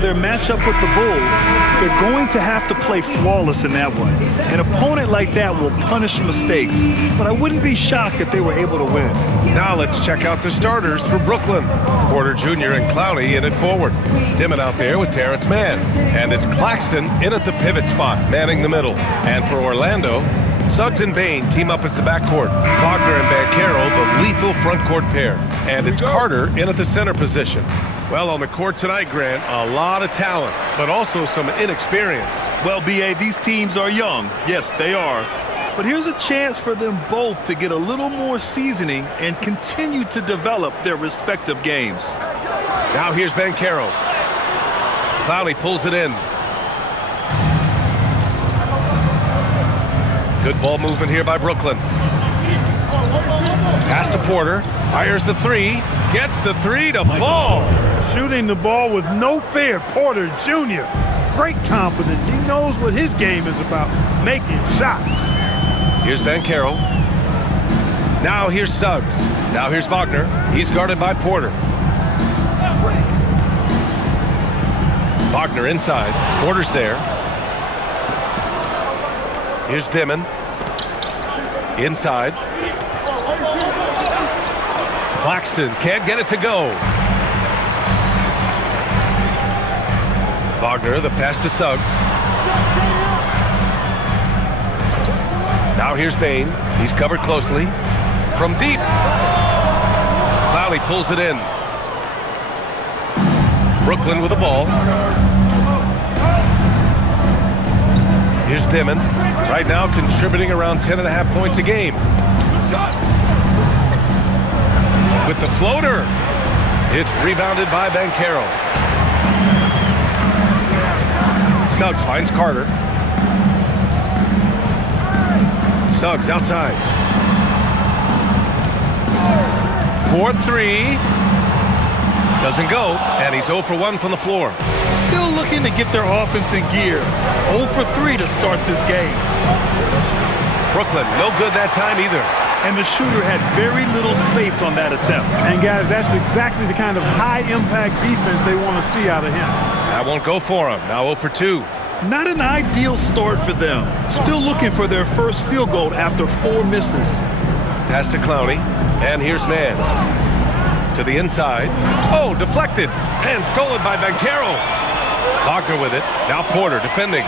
their matchup with the Bulls, they're going to have to play flawless in that one. An opponent like that will punish mistakes, but I wouldn't be shocked if they were able to win. Now let's check out the starters for Brooklyn. Porter Jr. and Clowney in at forward. Dimon out there with Terrence Mann. And it's Claxton in at the pivot spot, manning the middle. And for Orlando, Suggs and Bane team up as the backcourt. Wagner and Banchero, the lethal front court pair. And it's Carter in at the center position. Well, on the court tonight, Grant, a lot of talent, but also some inexperience. Well, B.A., these teams are young. Yes, they are. But here's a chance for them both to get a little more seasoning and continue to develop their respective games. Now here's Banchero. Clowney pulls it in. Good ball movement here by Brooklyn. Pass to Porter. Fires the three. Gets the three to fall. Shooting the ball with no fear. Porter Jr. Great confidence. He knows what his game is about, making shots. Here's Banchero. Now here's Suggs. Now here's Wagner. He's guarded by Porter. Wagner inside. Porter's there. Here's Dimon. Inside. Claxton can't get it to go. Wagner, the pass to Suggs. Now here's Bane. He's covered closely. From deep. Clowney pulls it in. Brooklyn with the ball. Here's Dimon. Right now contributing around 10.5 points a game. With the floater. It's rebounded by Banchero. Suggs finds Carter. Suggs outside. 4-3. Doesn't go, and he's 0 for 1 from the floor. Still looking to get their offense in gear. 0 for 3 to start this game. Brooklyn, no good that time either. And the shooter had very little space on that attempt. And guys, that's exactly the kind of high-impact defense they want to see out of him. That won't go for him. Now 0 for 2. Not an ideal start for them. Still looking for their first field goal after 4 misses. Pass to Clowney. And here's Mann. To the inside. Oh, deflected. And stolen by Banchero. Wagner with it. Now Porter defending.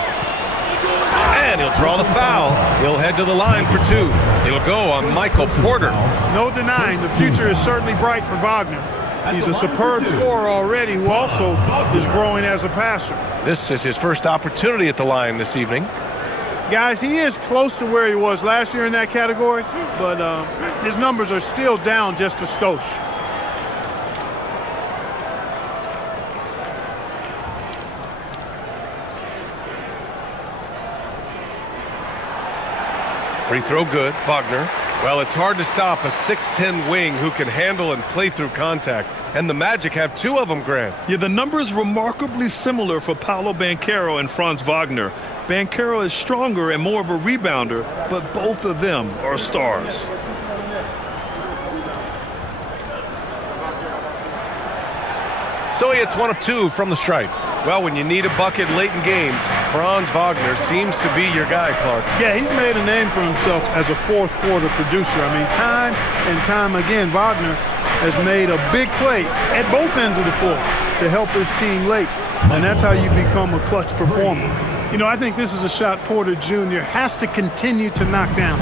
And he'll draw the foul. He'll head to the line for 2. It'll go on Michael Porter. No denying the future is certainly bright for Wagner. He's a superb scorer already who also is growing as a passer. This is his first opportunity at the line this evening. Guys, he is close to where he was last year in that category, but his numbers are still down just a skosh. Free throw good. Wagner. Well, it's hard to stop a 6'10 wing who can handle and play through contact. And the Magic have 2 of them, Grant. Yeah, the numbers remarkably similar for Paolo Banchero and Franz Wagner. Banchero is stronger and more of a rebounder, but both of them are stars. So he hits 1 of 2 from the stripe. Well, when you need a bucket late in games, Franz Wagner seems to be your guy, Clark. Yeah, he's made a name for himself as a fourth quarter producer. I mean, time and time again, Wagner has made a big play at both ends of the floor to help his team late. And that's how you become a clutch performer. You know, I think this is a shot Porter Jr. has to continue to knock down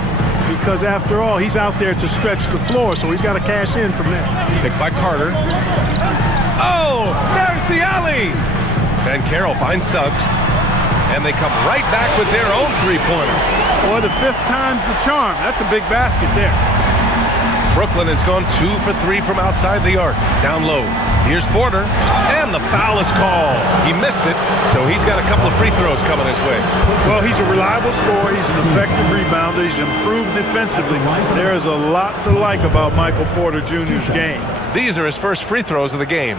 because, after all, he's out there to stretch the floor, so he's got to cash in from there. Picked by Carter. Oh, there's the alley. Banchero finds Suggs, and they come right back with their own three-pointer. Boy, the 5th time's the charm. That's a big basket there. Brooklyn has gone 2 for 3 from outside the arc. Down low. Here's Porter, and the foul is called. He missed it, so he's got a couple of free throws coming his way. Well, he's a reliable scorer. He's an effective rebounder. He's improved defensively. There is a lot to like about Michael Porter Jr.'s game. These are his first free throws of the game.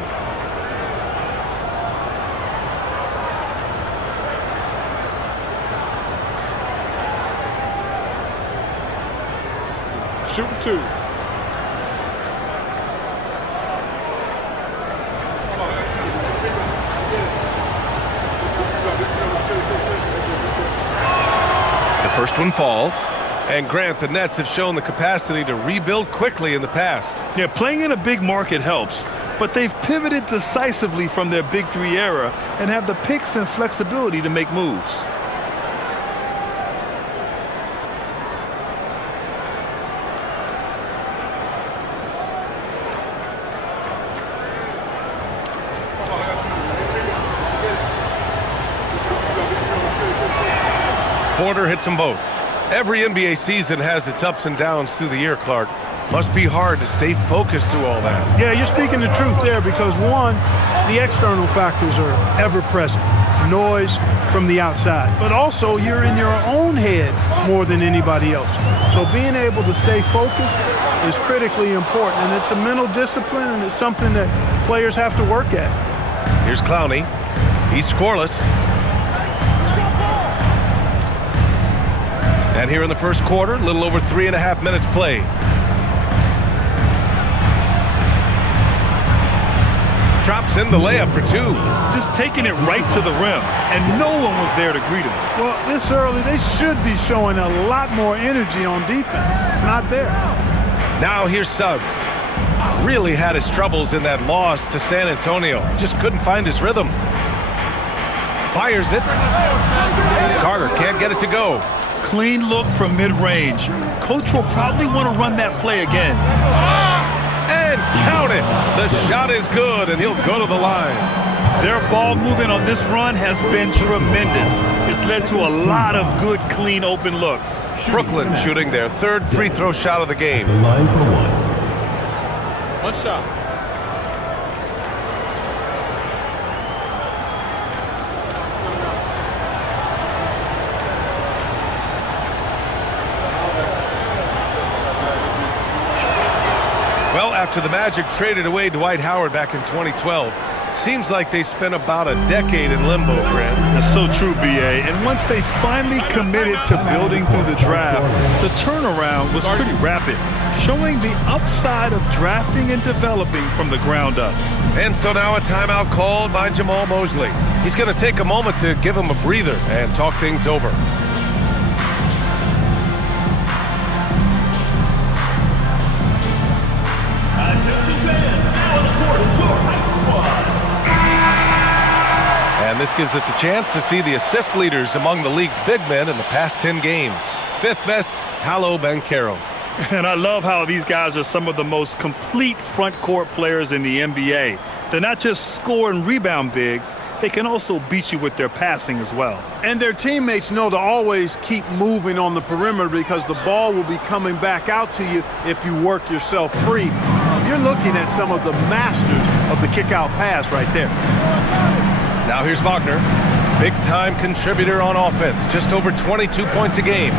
Shooting 2. The first one falls. And Grant, the Nets have shown the capacity to rebuild quickly in the past. Yeah, playing in a big market helps, but they've pivoted decisively from their Big Three era and have the picks and flexibility to make moves. Porter hits them both. Every NBA season has its ups and downs through the year, Clark. Must be hard to stay focused through all that. Yeah, you're speaking the truth there because, one, the external factors are ever present. Noise from the outside. But also, you're in your own head more than anybody else. So being able to stay focused is critically important. And it's a mental discipline, and it's something that players have to work at. Here's Clowney. He's scoreless. And here in the first quarter, a little over 3.5 minutes played. Drops in the layup for two. Just taking it right to the rim, and no one was there to greet him. Well, this early, they should be showing a lot more energy on defense. It's not there. Now here's Suggs. Really had his troubles in that loss to San Antonio. Just couldn't find his rhythm. Fires it. Carter can't get it to go. Clean look from mid-range. Coach will probably want to run that play again. And count it. The shot is good, and he'll go to the line. Their ball movement on this run has been tremendous. It's led to a lot of good, clean, open looks. Brooklyn shooting their third free throw shot of the game. The line for one. One shot. Well, after the Magic traded away Dwight Howard back in 2012, seems like they spent about a decade in limbo, Grant. That's so true, B.A. And once they finally committed to building through the draft, the turnaround was pretty rapid, showing the upside of drafting and developing from the ground up. And so now a timeout called by Jamal Mosley. He's going to take a moment to give him a breather and talk things over. And this gives us a chance to see the assist leaders among the league's big men in the past 10 games. Fifth best, Paolo Banchero. And I love how these guys are some of the most complete front court players in the NBA. They're not just score and rebound bigs, they can also beat you with their passing as well. And their teammates know to always keep moving on the perimeter because the ball will be coming back out to you if you work yourself free. You're looking at some of the masters of the kick-out pass right there. Now here's Wagner, big-time contributor on offense, just over 22 points a game.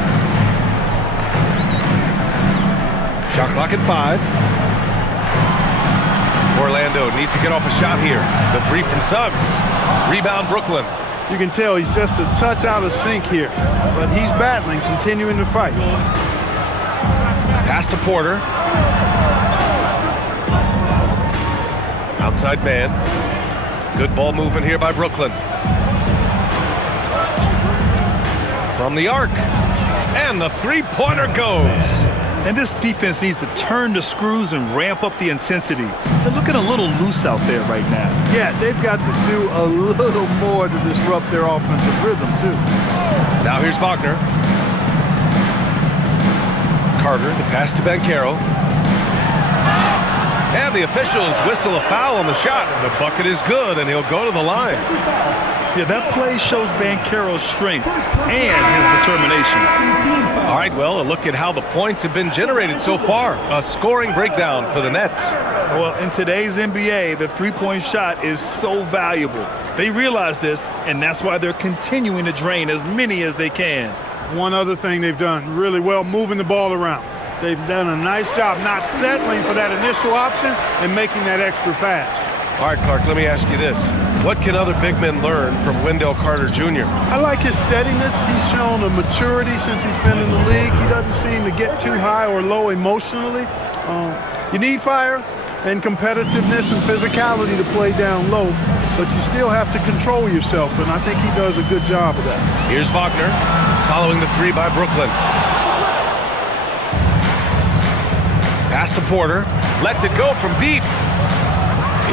Shot clock at 5. Orlando needs to get off a shot here. The three from Suggs. Rebound Brooklyn. You can tell he's just a touch out of sync here, but he's battling, continuing to fight. Pass to Porter. Outside man. Good ball movement here by Brooklyn. From the arc. And the three-pointer goes. And this defense needs to turn the screws and ramp up the intensity. They're looking a little loose out there right now. Yeah, they've got to do a little more to disrupt their offensive rhythm, too. Now here's Wagner. Carter, the pass to Banchero. And the officials whistle a foul on the shot. The bucket is good, and he'll go to the line. Yeah, that play shows Banchero's strength and his determination. All right, well, a look at how the points have been generated so far. A scoring breakdown for the Nets. Well, in today's NBA, the three-point shot is so valuable. They realize this, and that's why they're continuing to drain as many as they can. One other thing they've done really well, moving the ball around. They've done a nice job not settling for that initial option and making that extra pass. All right, Clark, let me ask you this. What can other big men learn from Wendell Carter Jr.? I like his steadiness. He's shown a maturity since he's been in the league. He doesn't seem to get too high or low emotionally. You need fire and competitiveness and physicality to play down low, but you still have to control yourself, and I think he does a good job of that. Here's Wagner. following the three by Brooklyn. Pass to Porter. Lets it go from deep.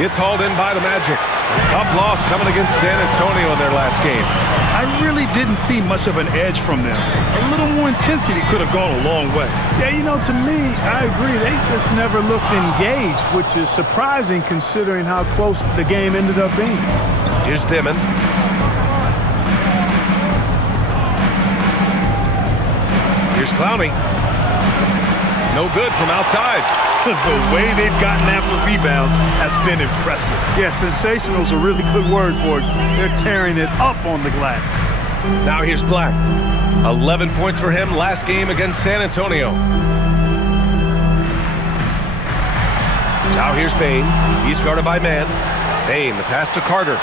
It's hauled in by the Magic. A tough loss coming against San Antonio in their last game. I really didn't see much of an edge from them. A little more intensity could have gone a long way. Yeah, you know, to me, I agree. They just never looked engaged, which is surprising considering how close the game ended up being. Here's Dimon. Here's Clowney. No good from outside. The way they've gotten after rebounds has been impressive. Yeah, sensational is a really good word for it. They're tearing it up on the glass. Now here's Black. 11 points for him last game against San Antonio. Now here's Bane. He's guarded by Mann. Bane, the pass to Carter.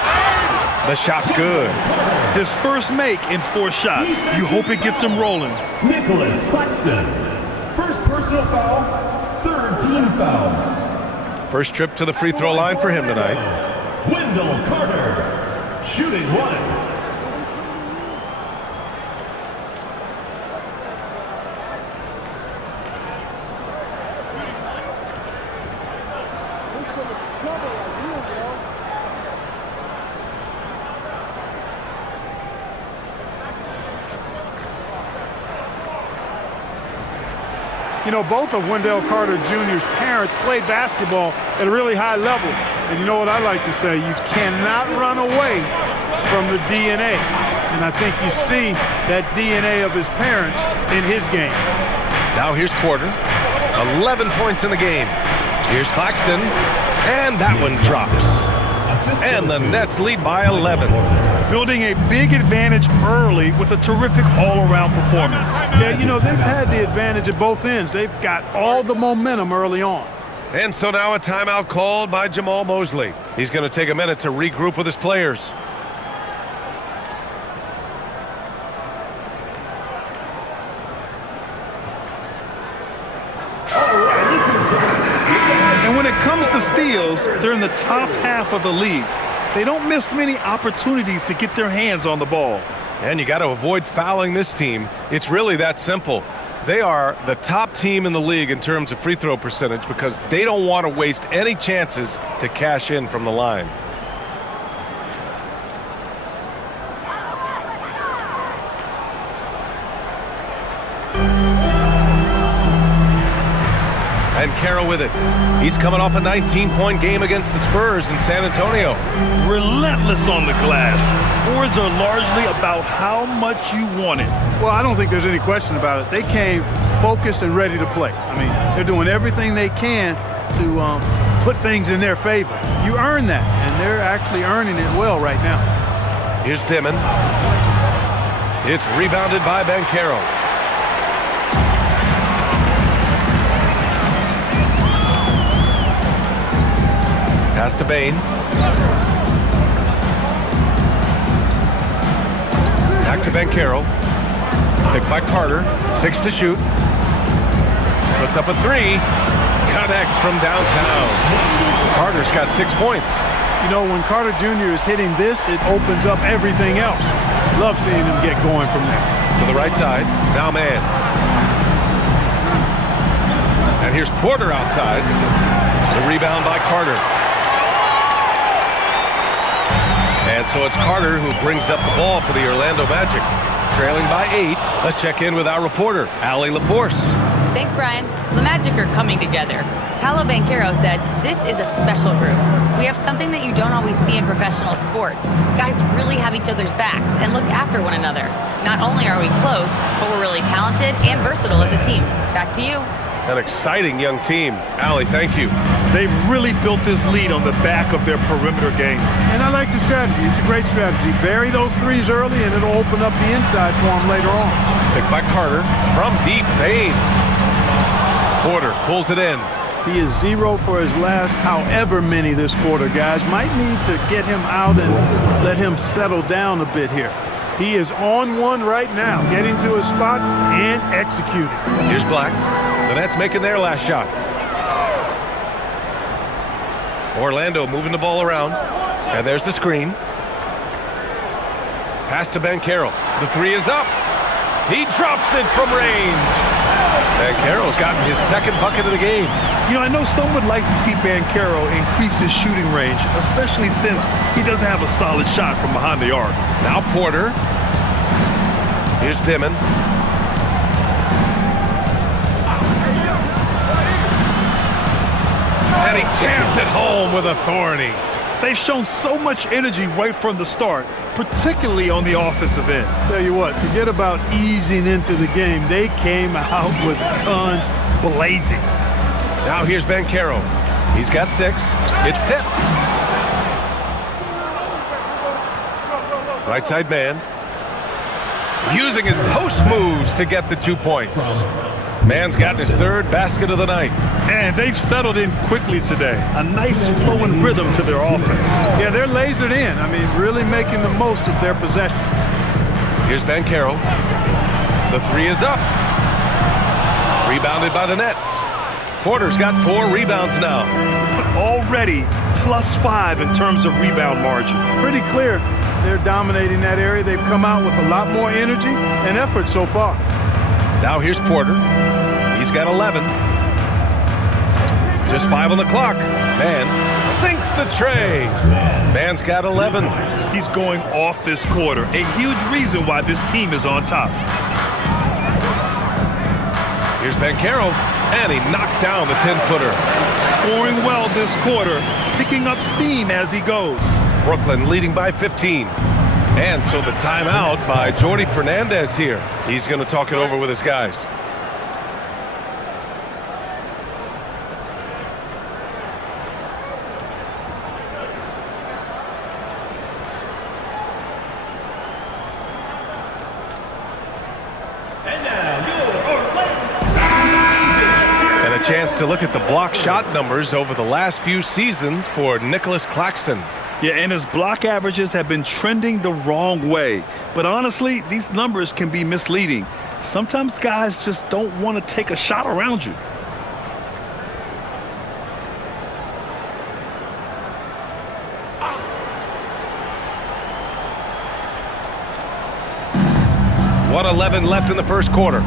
The shot's good. His first make in 4 shots. You hope it gets him rolling. Nicholas Claxton. First personal foul. Third team foul. First trip to the free throw line for him tonight. Wendell Carter. Shooting 1. You know, both of Wendell Carter Jr.'s parents played basketball at a really high level. And you know what I like to say, you cannot run away from the DNA. And I think you see that DNA of his parents in his game. Now here's Porter. 11 points in the game. Here's Claxton. And that one drops. And the Nets lead by 11. Building a big advantage early with a terrific all-around performance. Yeah, you know, they've had the advantage at both ends. They've got all the momentum early on. And so now a timeout called by Jamal Mosley. He's going to take a minute to regroup with his players. And when it comes to steals, they're in the top half of the league. They don't miss many opportunities to get their hands on the ball. And you got to avoid fouling this team. It's really that simple. They are the top team in the league in terms of free throw percentage because they don't want to waste any chances to cash in from the line. And Carroll with it. He's coming off a 19-point game against the Spurs in San Antonio. Relentless on the glass. Words are largely about how much you want it. Well, I don't think there's any question about it. They came focused and ready to play. I mean, they're doing everything they can to put things in their favor. You earn that, and they're actually earning it well right now. Here's Dimon. It's rebounded by Banchero. Pass to Bane. Back to Banchero. Picked by Carter. 6 to shoot. Puts up a 3. Connects from downtown. Carter's got 6 points. You know, when Carter Jr. is hitting this, it opens up everything else. Love seeing him get going from there. To the right side. Now Mann. And here's Porter outside. The rebound by Carter. And so it's Carter who brings up the ball for the Orlando Magic. Trailing by 8. Let's check in with our reporter, Allie LaForce. Thanks, Brian. The Magic are coming together. Paolo Banchero said, "This is a special group. We have something that you don't always see in professional sports. Guys really have each other's backs and look after one another. Not only are we close, but we're really talented and versatile as a team." Back to you. An exciting young team. Allie, thank you. They've really built this lead on the back of their perimeter game. And I like the strategy. It's a great strategy. Bury those threes early, and it'll open up the inside for them later on. Picked by Carter. From deep, Bane. Porter pulls it in. He is 0 for his last however many this quarter, guys. Might need to get him out and let him settle down a bit here. He is on one right now, getting to his spots and executing. Here's Black. The Nets making their last shot. Orlando moving the ball around. And there's the screen. Pass to Banchero. The 3 is up. He drops it from range. Banchero's gotten his second bucket of the game. You know, I know some would like to see Banchero increase his shooting range, especially since he doesn't have a solid shot from behind the arc. Now Porter. Here's Dimon. And he jams it home with authority. They've shown so much energy right from the start, particularly on the offensive end. Tell you what, forget about easing into the game. They came out with guns blazing. Now here's Banchero. He's got 6. It's tipped. Right side man. Using his post moves to get the 2 points. Man's gotten his third basket of the night. And they've settled in quickly today. A nice flowing rhythm to their offense. Yeah, they're lasered in. I mean, really making the most of their possession. Here's Banchero. The 3 is up. Rebounded by the Nets. Porter's got 4 rebounds now. Already +5 in terms of rebound margin. Pretty clear they're dominating that area. They've come out with a lot more energy and effort so far. Now here's Porter. He's got 11. Just 5 on the clock. Man sinks the tray. Man's got 11. He's going off this quarter. A huge reason why this team is on top. Here's Banchero, and he knocks down the 10-footer. Scoring well this quarter, picking up steam as he goes. Brooklyn leading by 15. And so the timeout by Jordi Fernandez here. He's going to talk it over with his guys. And a chance to look at the block shot numbers over the last few seasons for Nicholas Claxton. Yeah, and his block averages have been trending the wrong way. But honestly, these numbers can be misleading. Sometimes guys just don't want to take a shot around you. .111 left in the first quarter.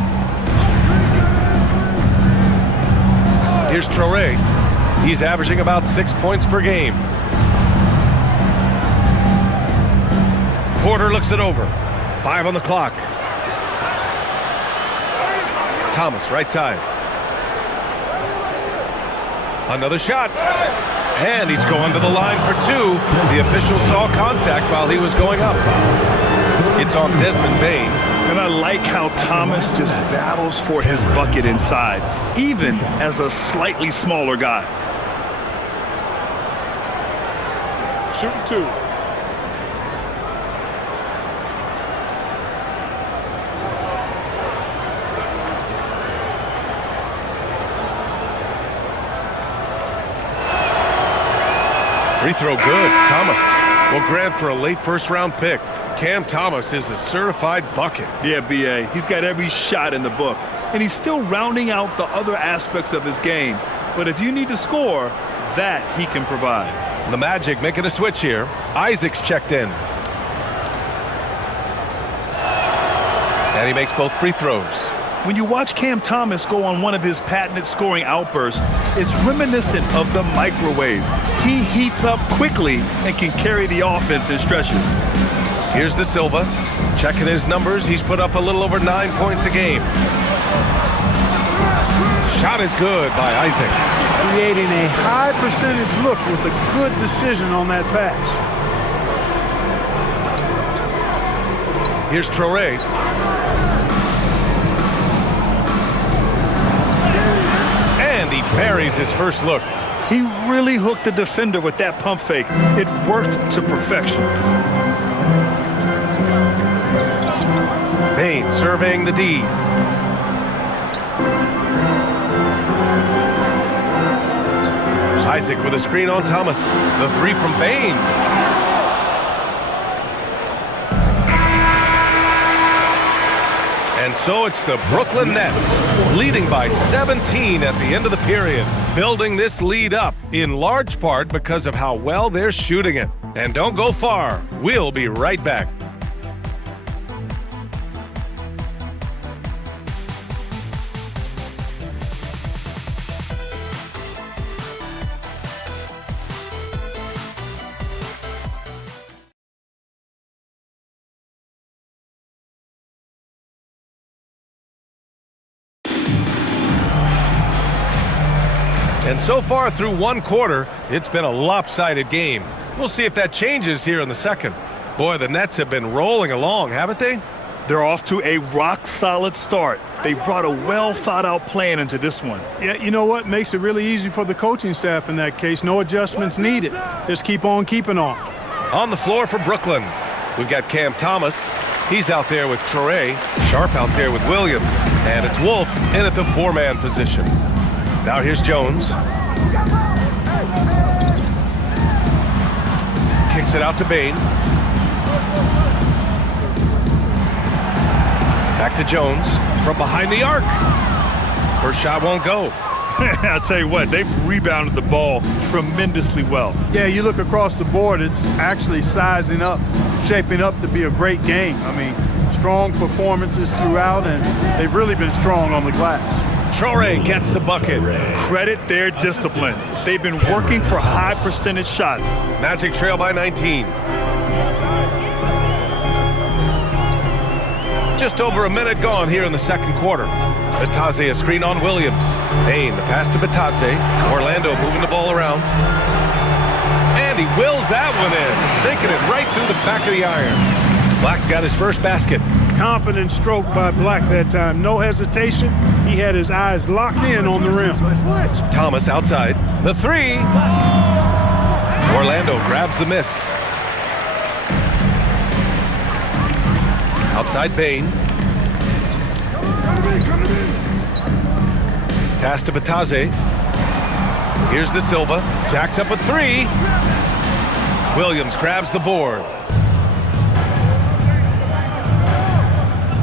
Here's Traoré. He's averaging about 6 points per game. Porter looks it over. 5 on the clock. Thomas, right side. Another shot. And he's going to the line for 2. The official saw contact while he was going up. It's on Desmond Bane. And I like how Thomas just battles for his bucket inside, even as a slightly smaller guy. Shooting 2. Free throw good. Thomas will grant for a late first-round pick. Cam Thomas is a certified bucket. Yeah, B.A. He's got every shot in the book. And he's still rounding out the other aspects of his game. But if you need to score, that he can provide. The Magic making a switch here. Isaac's checked in. And he makes both free throws. When you watch Cam Thomas go on one of his patented scoring outbursts, it's reminiscent of the microwave. He heats up quickly and can carry the offense in stretches. Here's De Silva. Checking his numbers. He's put up a little over 9 points a game. Shot is good by Isaac. Creating a high percentage look with a good decision on that pass. Here's Traoré. And he buries his first look. He really hooked the defender with that pump fake. It worked to perfection. Bane surveying the D. Isaac with a screen on Thomas. The 3 from Bane. And so it's the Brooklyn Nets leading by 17 at the end of the period, building this lead up in large part because of how well they're shooting it. And don't go far. We'll be right back. And so far through one quarter, it's been a lopsided game. We'll see if that changes here in the second. Boy, the Nets have been rolling along, haven't they? They're off to a rock-solid start. They brought a well-thought-out plan into this one. Yeah, you know what? Makes it really easy for the coaching staff in that case. No adjustments needed. Just keep on keeping on. On the floor for Brooklyn, we've got Cam Thomas. He's out there with Traore. Sharp out there with Williams. And it's Wolf in at the four-man position. Now here's Jones. Kicks it out to Bane. Back to Jones from behind the arc. First shot won't go. I'll tell you what, they've rebounded the ball tremendously well. Yeah, you look across the board, it's actually sizing up, shaping up to be a great game. I mean, strong performances throughout, and they've really been strong on the glass. Traore gets the bucket. Credit their discipline. They've been working for high percentage shots. Magic trail by 19. Just over a minute gone here in the second quarter. Batadze a screen on Williams. Bane, the pass to Batadze. Orlando moving the ball around. And he wills that one in, sinking it right through the back of the iron. Black's got his first basket. Confident stroke by Black that time. No hesitation. He had his eyes locked in on the rim. Thomas outside. The three. Orlando grabs the miss. Outside Bane. Pass to Batadze. Here's De Silva. Jacks up a three. Williams grabs the board.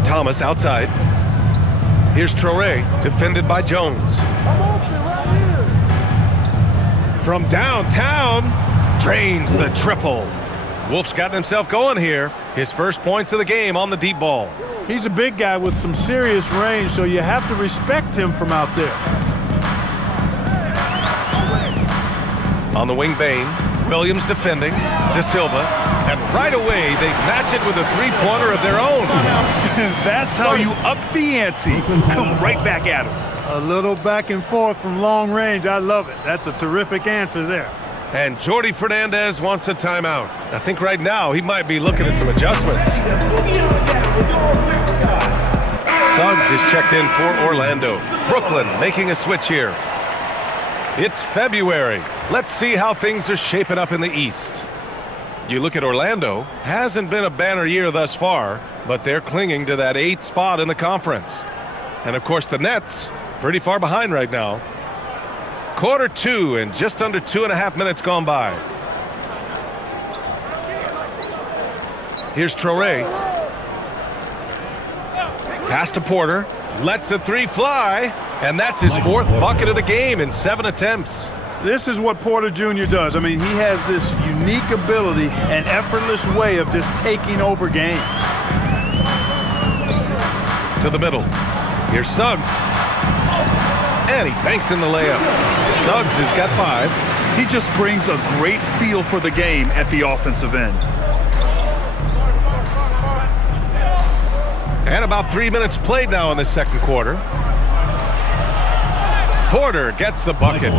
Thomas outside. Here's Traore, defended by Jones. From downtown, drains the triple. Wolf's gotten himself going here. His first points of the game on the deep ball. He's a big guy with some serious range, so you have to respect him from out there. On the wing, Bane. Williams defending. De Silva. And right away, they match it with a three-pointer of their own. That's how you up the ante. Come right back at him. A little back and forth from long range. I love it. That's a terrific answer there. And Jordi Fernandez wants a timeout. I think right now he might be looking at some adjustments. Suggs is checked in for Orlando. Brooklyn making a switch here. It's February. Let's see how things are shaping up in the East. You look at Orlando, hasn't been a banner year thus far, but they're clinging to that 8th spot in the conference. And of course the Nets, pretty far behind right now. Quarter two and just under 2.5 minutes gone by. Here's Traore. Pass to Porter. Lets the three fly. And that's his 4th bucket of the game in 7 attempts. This is what Porter Jr. does. I mean, he has this unique ability and effortless way of just taking over games. To the middle. Here's Suggs. And he banks in the layup. Suggs has got 5. He just brings a great feel for the game at the offensive end. And about 3 minutes played now in the second quarter. Porter gets the bucket.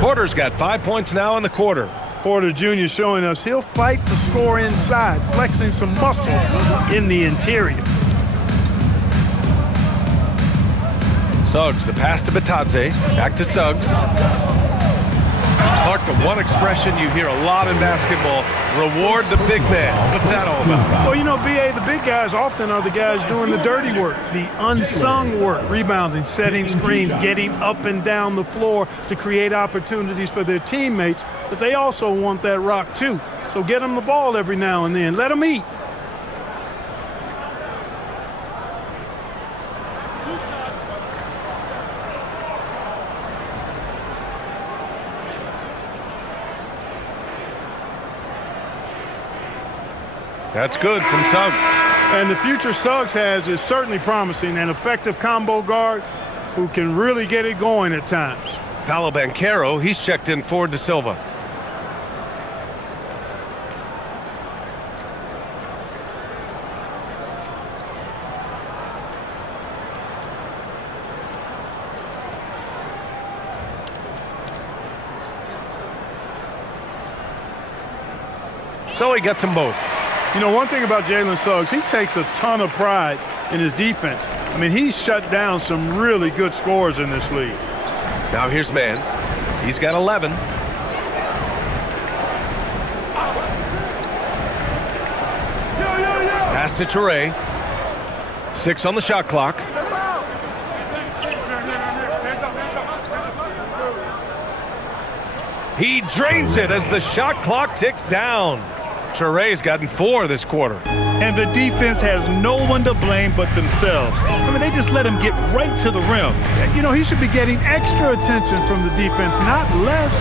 Porter's got 5 points now in the quarter. Porter Jr. showing us he'll fight to score inside, flexing some muscle in the interior. Suggs, the pass to Batadze. Back to Suggs. Clark, the one expression you hear a lot in basketball, reward the big man. What's that all about? Well, you know, B.A., the big guys often are the guys doing the dirty work, the unsung work, rebounding, setting screens, getting up and down the floor to create opportunities for their teammates, but they also want that rock too. So get them the ball every now and then. Let them eat. That's good from Suggs. And the future Suggs has is certainly promising, an effective combo guard who can really get it going at times. Paolo Banchero, he's checked in for De Silva. So he gets them both. You know, one thing about Jalen Suggs, he takes a ton of pride in his defense. I mean, he's shut down some really good scorers in this league. Now here's Man. He's got 11. Pass to Toure. 6 on the shot clock. He drains it as the shot clock ticks down. Toure's gotten 4 this quarter. And the defense has no one to blame but themselves. I mean, they just let him get right to the rim. You know, he should be getting extra attention from the defense, not less.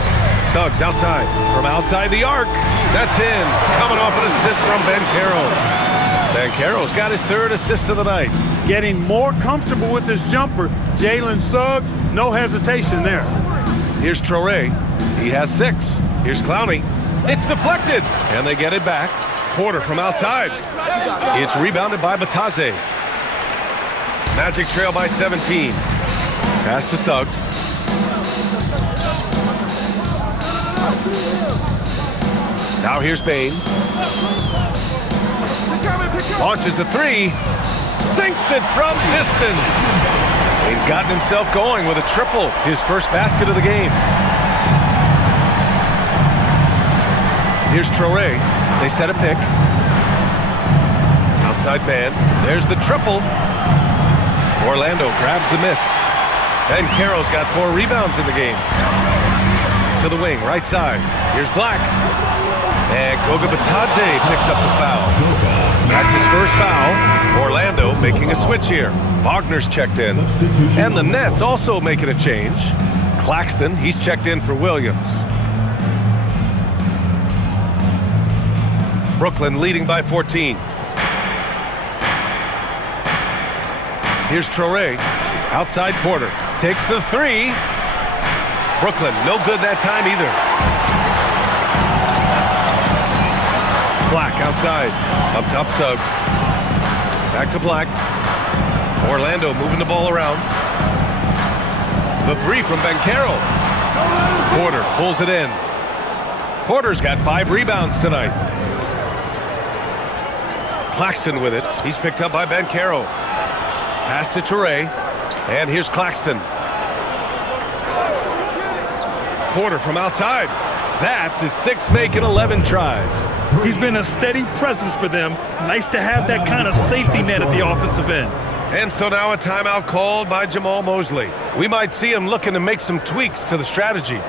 Suggs outside. From outside the arc. That's in. Coming off an assist from Banchero. Banchero's got his 3rd assist of the night. Getting more comfortable with his jumper. Jalen Suggs, no hesitation there. Here's Toure. He has 6. Here's Clowney. It's deflected, and they get it back. Porter from outside. It's rebounded by Batase. Magic trail by 17. Pass to Suggs. Now here's Bane. Launches a 3. Sinks it from distance. Bane's gotten himself going with a triple. His first basket of the game. Here's Toure. They set a pick. Outside Man. There's the triple. Orlando grabs the miss. And Carroll's got 4 rebounds in the game. To the wing, right side. Here's Black. And Goga Bitadze picks up the foul. That's his first foul. Orlando making a switch here. Wagner's checked in. And the Nets also making a change. Claxton, he's checked in for Williams. Brooklyn leading by 14. Here's Toure. Outside Porter. Takes the 3. Brooklyn, no good that time either. Black outside. Up top Suggs. Back to Black. Orlando moving the ball around. The 3 from Banchero. Porter pulls it in. Porter's got 5 rebounds tonight. Claxton with it. He's picked up by Banchero. Pass to Toure. And here's Claxton. Porter from outside. That's his 6th make in 11 tries. He's been a steady presence for them. Nice to have that kind of safety net at the offensive end. And so now a timeout called by Jamal Mosley. We might see him looking to make some tweaks to the strategy.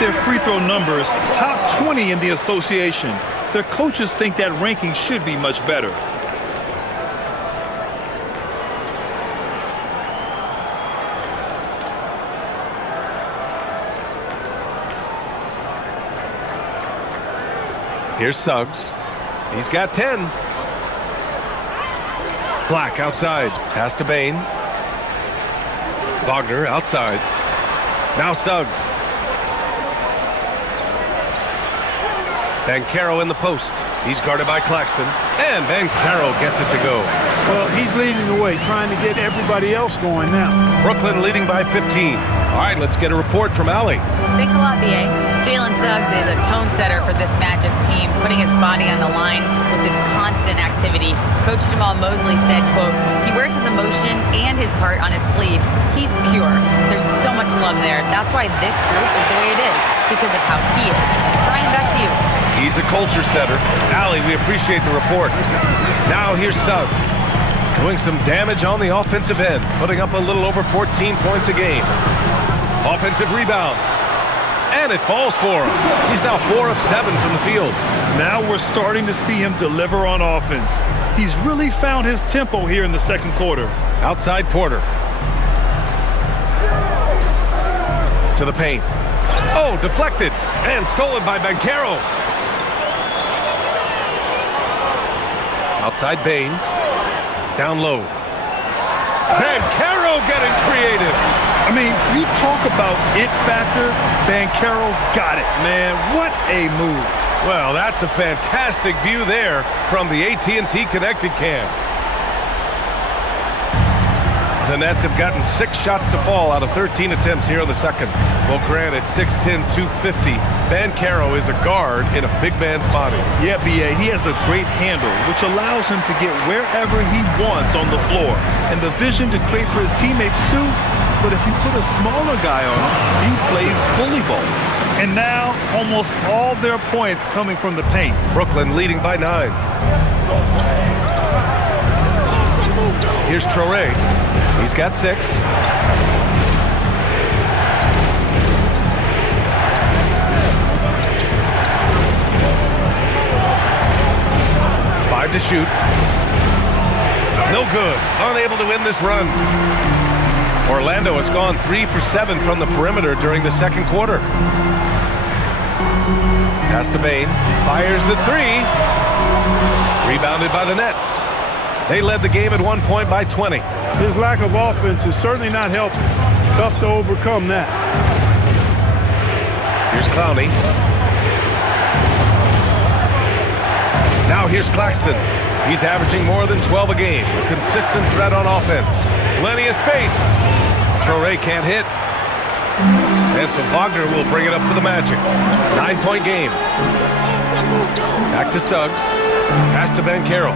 Their free throw numbers, top 20 in the association. Their coaches think that ranking should be much better. Here's Suggs. He's got 10. Black outside. Pass to Bane. Wagner outside. Now Suggs. Banchero in the post. He's guarded by Claxton. And Banchero gets it to go. Well, he's leading the way, trying to get everybody else going now. Brooklyn leading by 15. All right, let's get a report from Allie. Thanks a lot, BA. Jalen Suggs is a tone setter for this Magic team, putting his body on the line with his constant activity. Coach Jamal Mosley said, quote, he wears his emotion and his heart on his sleeve. He's pure. There's so much love there. That's why this group is the way it is, because of how he is. Brian, back to you. He's a culture setter. Allie, we appreciate the report. Now here's Suggs, doing some damage on the offensive end, putting up a little over 14 points a game. Offensive rebound. And it falls for him. He's now 4 of 7 from the field. Now we're starting to see him deliver on offense. He's really found his tempo here in the second quarter. Outside Porter. To the paint. Oh, deflected. And stolen by Banchero. Outside Bane. Down low. Banchero getting creative. I mean, you talk about it factor, Banchero's got it, man. What a move. Well, that's a fantastic view there from the AT&T Connected cam. The Nets have gotten 6 shots to fall out of 13 attempts here in the second. Well, granted, 6'10", 250. Banchero is a guard in a big man's body. Yeah, BA, he has a great handle, which allows him to get wherever he wants on the floor. And the vision to create for his teammates, too. But if you put a smaller guy on him, he plays bully ball. And now, almost all their points coming from the paint. Brooklyn leading by 9. Here's Traoré. He's got 6. To shoot. No good. Unable to win this run. Orlando has gone 3 for 7 from the perimeter during the second quarter. Pass to Bane. Fires the 3. Rebounded by the Nets. They led the game at one point by 20. His lack of offense is certainly not helping. Tough to overcome that. Here's Clowney. Now here's Claxton. He's averaging more than 12 a game. A consistent threat on offense. Plenty of space. Traoré can't hit. And so Wagner will bring it up for the Magic. 9-point game. Back to Suggs. Pass to Banchero.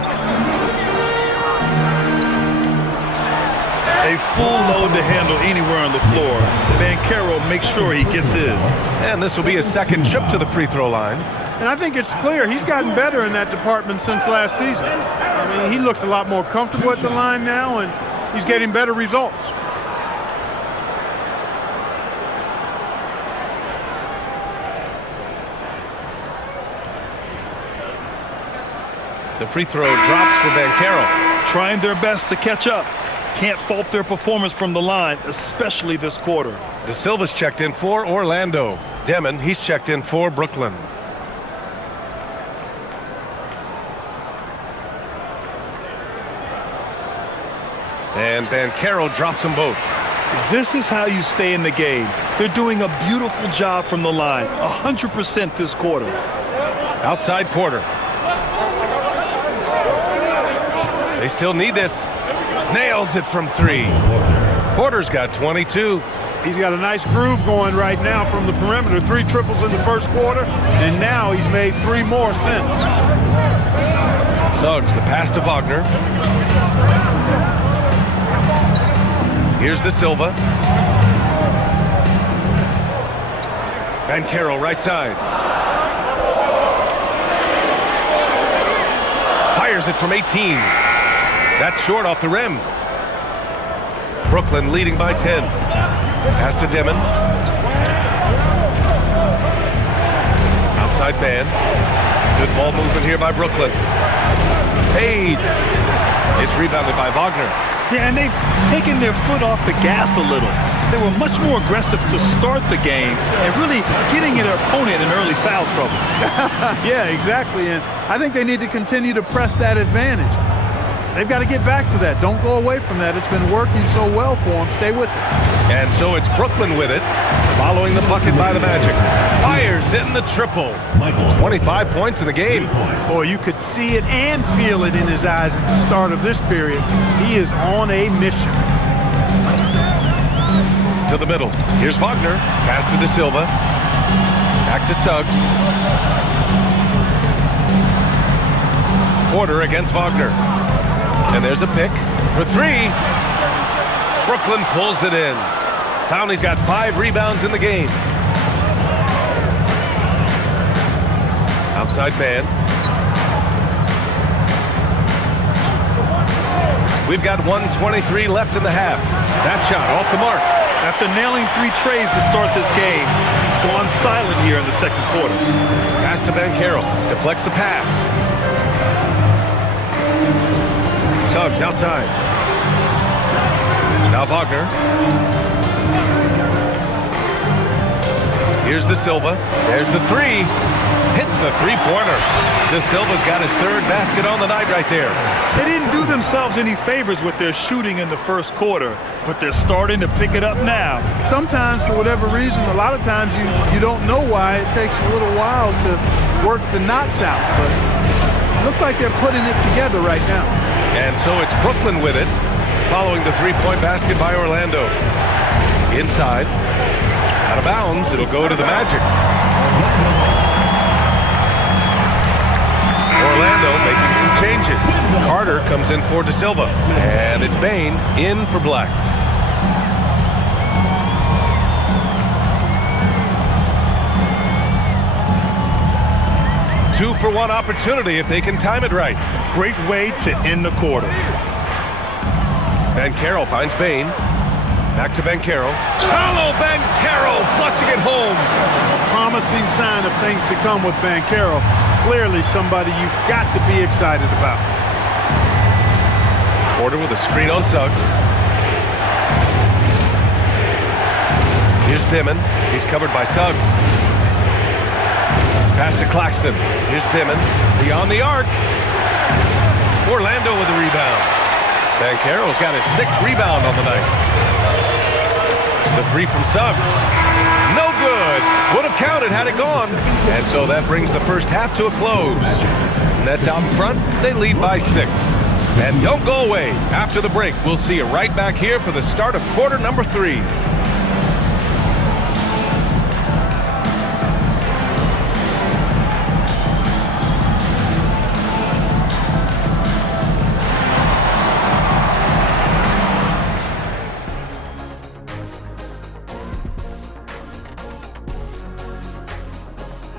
A full load to handle anywhere on the floor. Banchero makes sure he gets his. And this will be his second trip to the free throw line. And I think it's clear he's gotten better in that department since last season. I mean, he looks a lot more comfortable at the line now, and he's getting better results. The free throw drops for Banchero. Trying their best to catch up. Can't fault their performance from the line, especially this quarter. De Silva's checked in for Orlando. Demon, he's checked in for Brooklyn. And Banchero drops them both. This is how you stay in the game. They're doing a beautiful job from the line. 100% this quarter. Outside Porter. They still need this. Nails it from 3. Porter's got 22. He's got a nice groove going right now from the perimeter. 3 triples in the first quarter, and now he's made 3 more since. Suggs, the pass to Wagner. Here's De Silva. Banchero right side. Fires it from 18. That's short off the rim. Brooklyn leading by 10. Pass to Demon. Outside man. Good ball movement here by Brooklyn. Fades. It's rebounded by Wagner. Yeah, and they've taken their foot off the gas a little. They were much more aggressive to start the game and really getting their opponent in early foul trouble. Yeah, exactly. And I think they need to continue to press that advantage. They've got to get back to that. Don't go away from that. It's been working so well for them. Stay with it. And so it's Brooklyn with it, following the bucket by the Magic. Fires in the triple. 25 points in the game. Boy, you could see it and feel it in his eyes at the start of this period. He is on a mission. To the middle. Here's Wagner. Pass to De Silva. Back to Suggs. Porter against Wagner. And there's a pick for three. Brooklyn pulls it in. Clowney's got 5 rebounds in the game. Outside man. We've got 1:23 left in the half. That shot off the mark. After nailing 3 trays to start this game, he's gone silent here in the second quarter. Pass to Banchero. Deflects the pass. Suggs outside. Now Wagner. Here's De Silva. There's the 3. Hits the 3-pointer. De Silva's got his 3rd basket on the night right there. They didn't do themselves any favors with their shooting in the first quarter, but they're starting to pick it up now. Sometimes, for whatever reason, a lot of times you don't know why. It takes a little while to work the knots out, but it looks like they're putting it together right now. And so it's Brooklyn with it, following the 3-point basket by Orlando. Inside. Out of bounds, it'll go to the Magic. Orlando making some changes. Carter comes in for De Silva. And it's Bane in for Black. Two-for-one opportunity if they can time it right. Great way to end the quarter. Banchero finds Bane. Back to Banchero. Hello, Banchero flushing it home. Promising sign of things to come with Banchero. Clearly somebody you've got to be excited about. Porter with a screen on Suggs. Here's Dimon. He's covered by Suggs. Pass to Claxton. Here's Dimon. Beyond the arc. Orlando with the rebound. Banchero's got his 6th rebound on the night. The 3 from Suggs. No good. Would have counted had it gone. And so that brings the first half to a close. Nets out in front. They lead by 6. And don't go away. After the break, we'll see you right back here for the start of quarter number 3.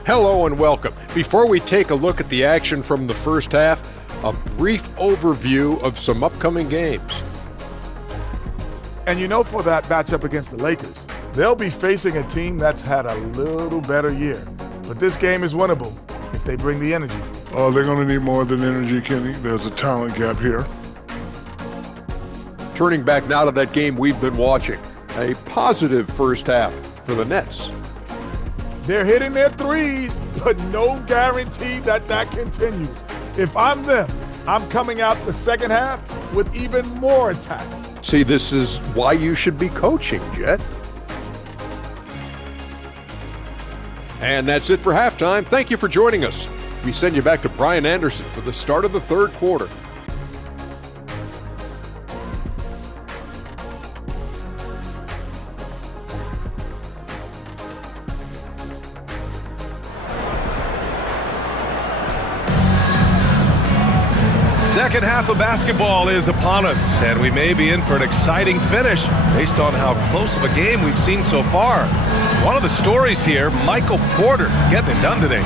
Hello and welcome. Before we take a look at the action from the first half, a brief overview of some upcoming games. And you know, for that matchup against the Lakers, they'll be facing a team that's had a little better year. But this game is winnable if they bring the energy. Oh, they're going to need more than energy, Kenny. There's a talent gap here. Turning back now to that game we've been watching. A positive first half for the Nets. They're hitting their threes, but no guarantee that that continues. If I'm them, I'm coming out the second half with even more attack. See, this is why you should be coaching, Jet. And that's it for halftime. Thank you for joining us. We send you back to Brian Anderson for the start of the third quarter. Second half of basketball is upon us, and we may be in for an exciting finish based on how close of a game we've seen so far. One of the stories here, Michael Porter getting it done today.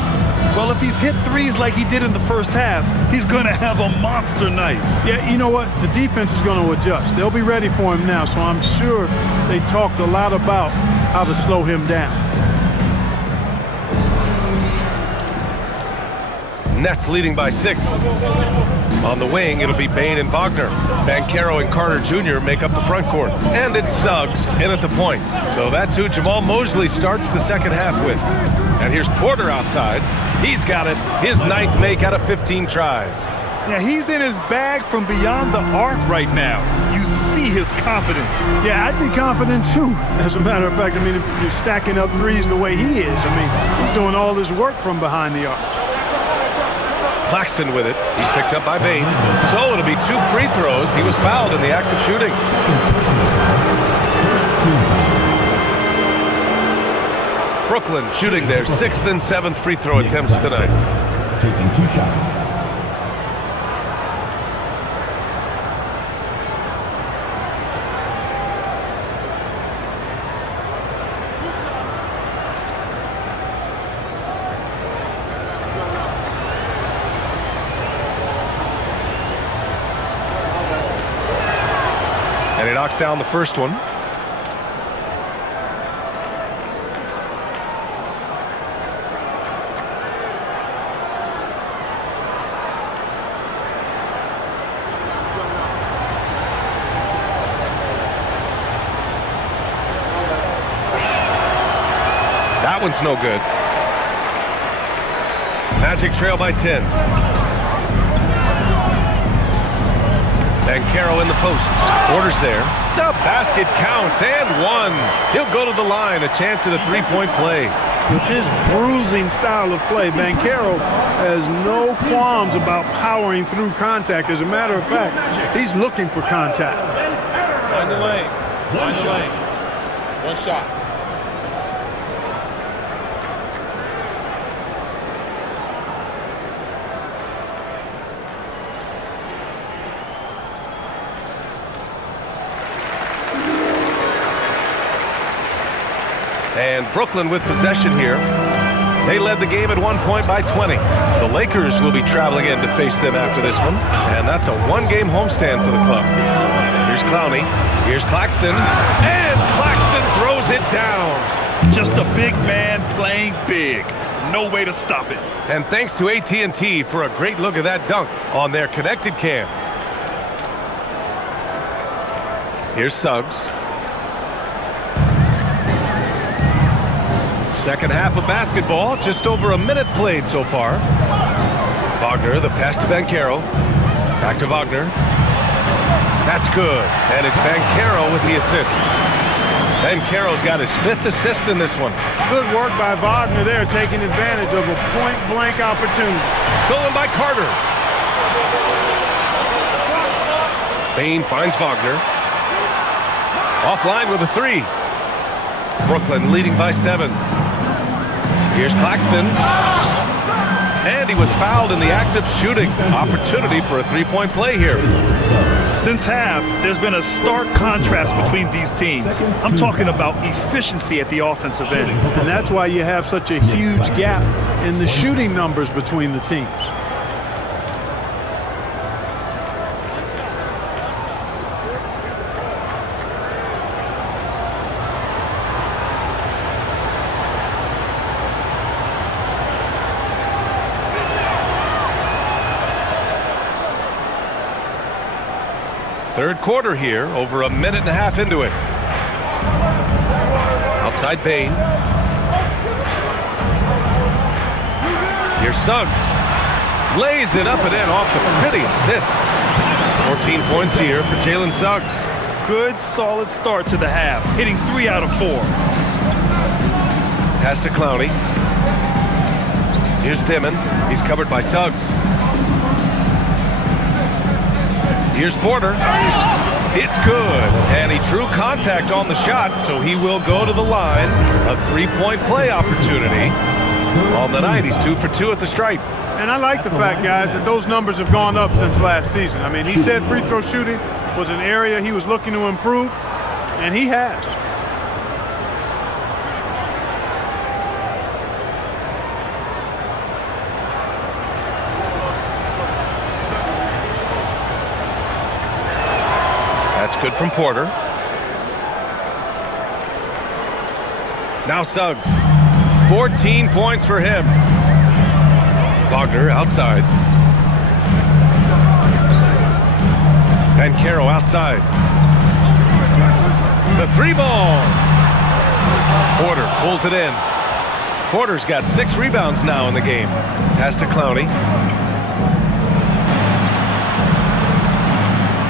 Well, if he's hit threes like he did in the first half, he's going to have a monster night. Yeah, you know what? The defense is going to adjust. They'll be ready for him now, so I'm sure they talked a lot about how to slow him down. Nets leading by 6. On the wing, it'll be Bane and Wagner. Banchero and Carter Jr. make up the front court. And it's Suggs in at the point. So that's who Jamal Mosley starts the second half with. And here's Porter outside. He's got it. His 9th make out of 15 tries. Yeah, he's in his bag from beyond the arc right now. You see his confidence. Yeah, I'd be confident too. As a matter of fact, I mean, if you're stacking up threes the way he is, I mean, he's doing all his work from behind the arc. Claxton with it. He's picked up by Bain. So it'll be 2 free throws. He was fouled in the act of shooting. Brooklyn shooting their 6th and 7th free throw attempts tonight. Taking 2 shots. And he knocks down the first one. That one's no good. Magic trail by 10. And Caro in the post. Porter's there. The basket counts and 1. He'll go to the line. A chance at a 3-point play. With his bruising style of play, Banchero has no qualms about powering through contact. As a matter of fact, he's looking for contact. Find the lanes. Find the lanes. One shot. And Brooklyn with possession here. They led the game at one point by 20. The Lakers will be traveling in to face them after this one. And that's a 1-game homestand for the club. Here's Clowney. Here's Claxton. And Claxton throws it down. Just a big man playing big. No way to stop it. And thanks to AT&T for a great look at that dunk on their connected cam. Here's Suggs. Second half of basketball, just over a minute played so far. Wagner, the pass to Banchero. Back to Wagner. That's good. And it's Banchero with the assist. Banchero's got his 5th assist in this one. Good work by Wagner there, taking advantage of a point-blank opportunity. Stolen by Carter. Bain finds Wagner. Offline with a 3. Brooklyn leading by 7. Here's Claxton. And he was fouled in the act of shooting. Opportunity for a 3-point play here. Since half, there's been a stark contrast between these teams. I'm talking about efficiency at the offensive end. And that's why you have such a huge gap in the shooting numbers between the teams. Third quarter here, over a minute and a half into it. Outside Bain. Here's Suggs. Lays it up and in off the pretty assist. 14 points here for Jalen Suggs. Good, solid start to the half, hitting 3 out of 4. Pass to Clowney. Here's Dimon. He's covered by Suggs. Here's Porter. It's good. And he drew contact on the shot, so he will go to the line. A 3-point play opportunity. On the night, he's 2 for 2 at the stripe. And I like the fact, guys, that those numbers have gone up since last season. I mean, he said free throw shooting was an area he was looking to improve, and he has. That's good from Porter. Now Suggs. 14 points for him. Wagner outside. Banchero outside. The 3-ball. Porter pulls it in. Porter's got 6 rebounds now in the game. Pass to Clowney.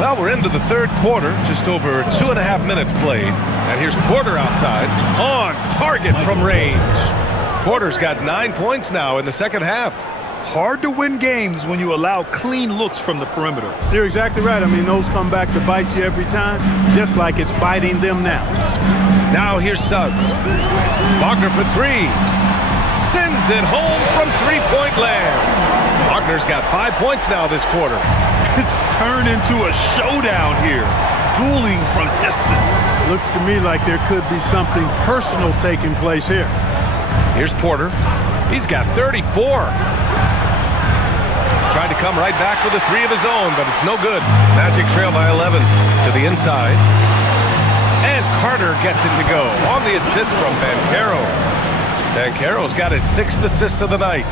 Well, we're into the third quarter, just over 2.5 minutes played. And here's Porter outside, on target from range. Porter's got 9 points now in the second half. Hard to win games when you allow clean looks from the perimeter. You're exactly right. I mean, those come back to bite you every time, just like it's biting them now. Now here's Suggs. Wagner for three. Sends it home from three-point land. Wagner's got 5 points now this quarter. It's turned into a showdown here. Dueling from distance. Looks to me like there could be something personal taking place here. Here's Porter. He's got 34. Tried to come right back with a three of his own, but it's no good. Magic trail by 11 to the inside. And Carter gets it to go on the assist from Banchero. Banchero's got his 6th assist of the night.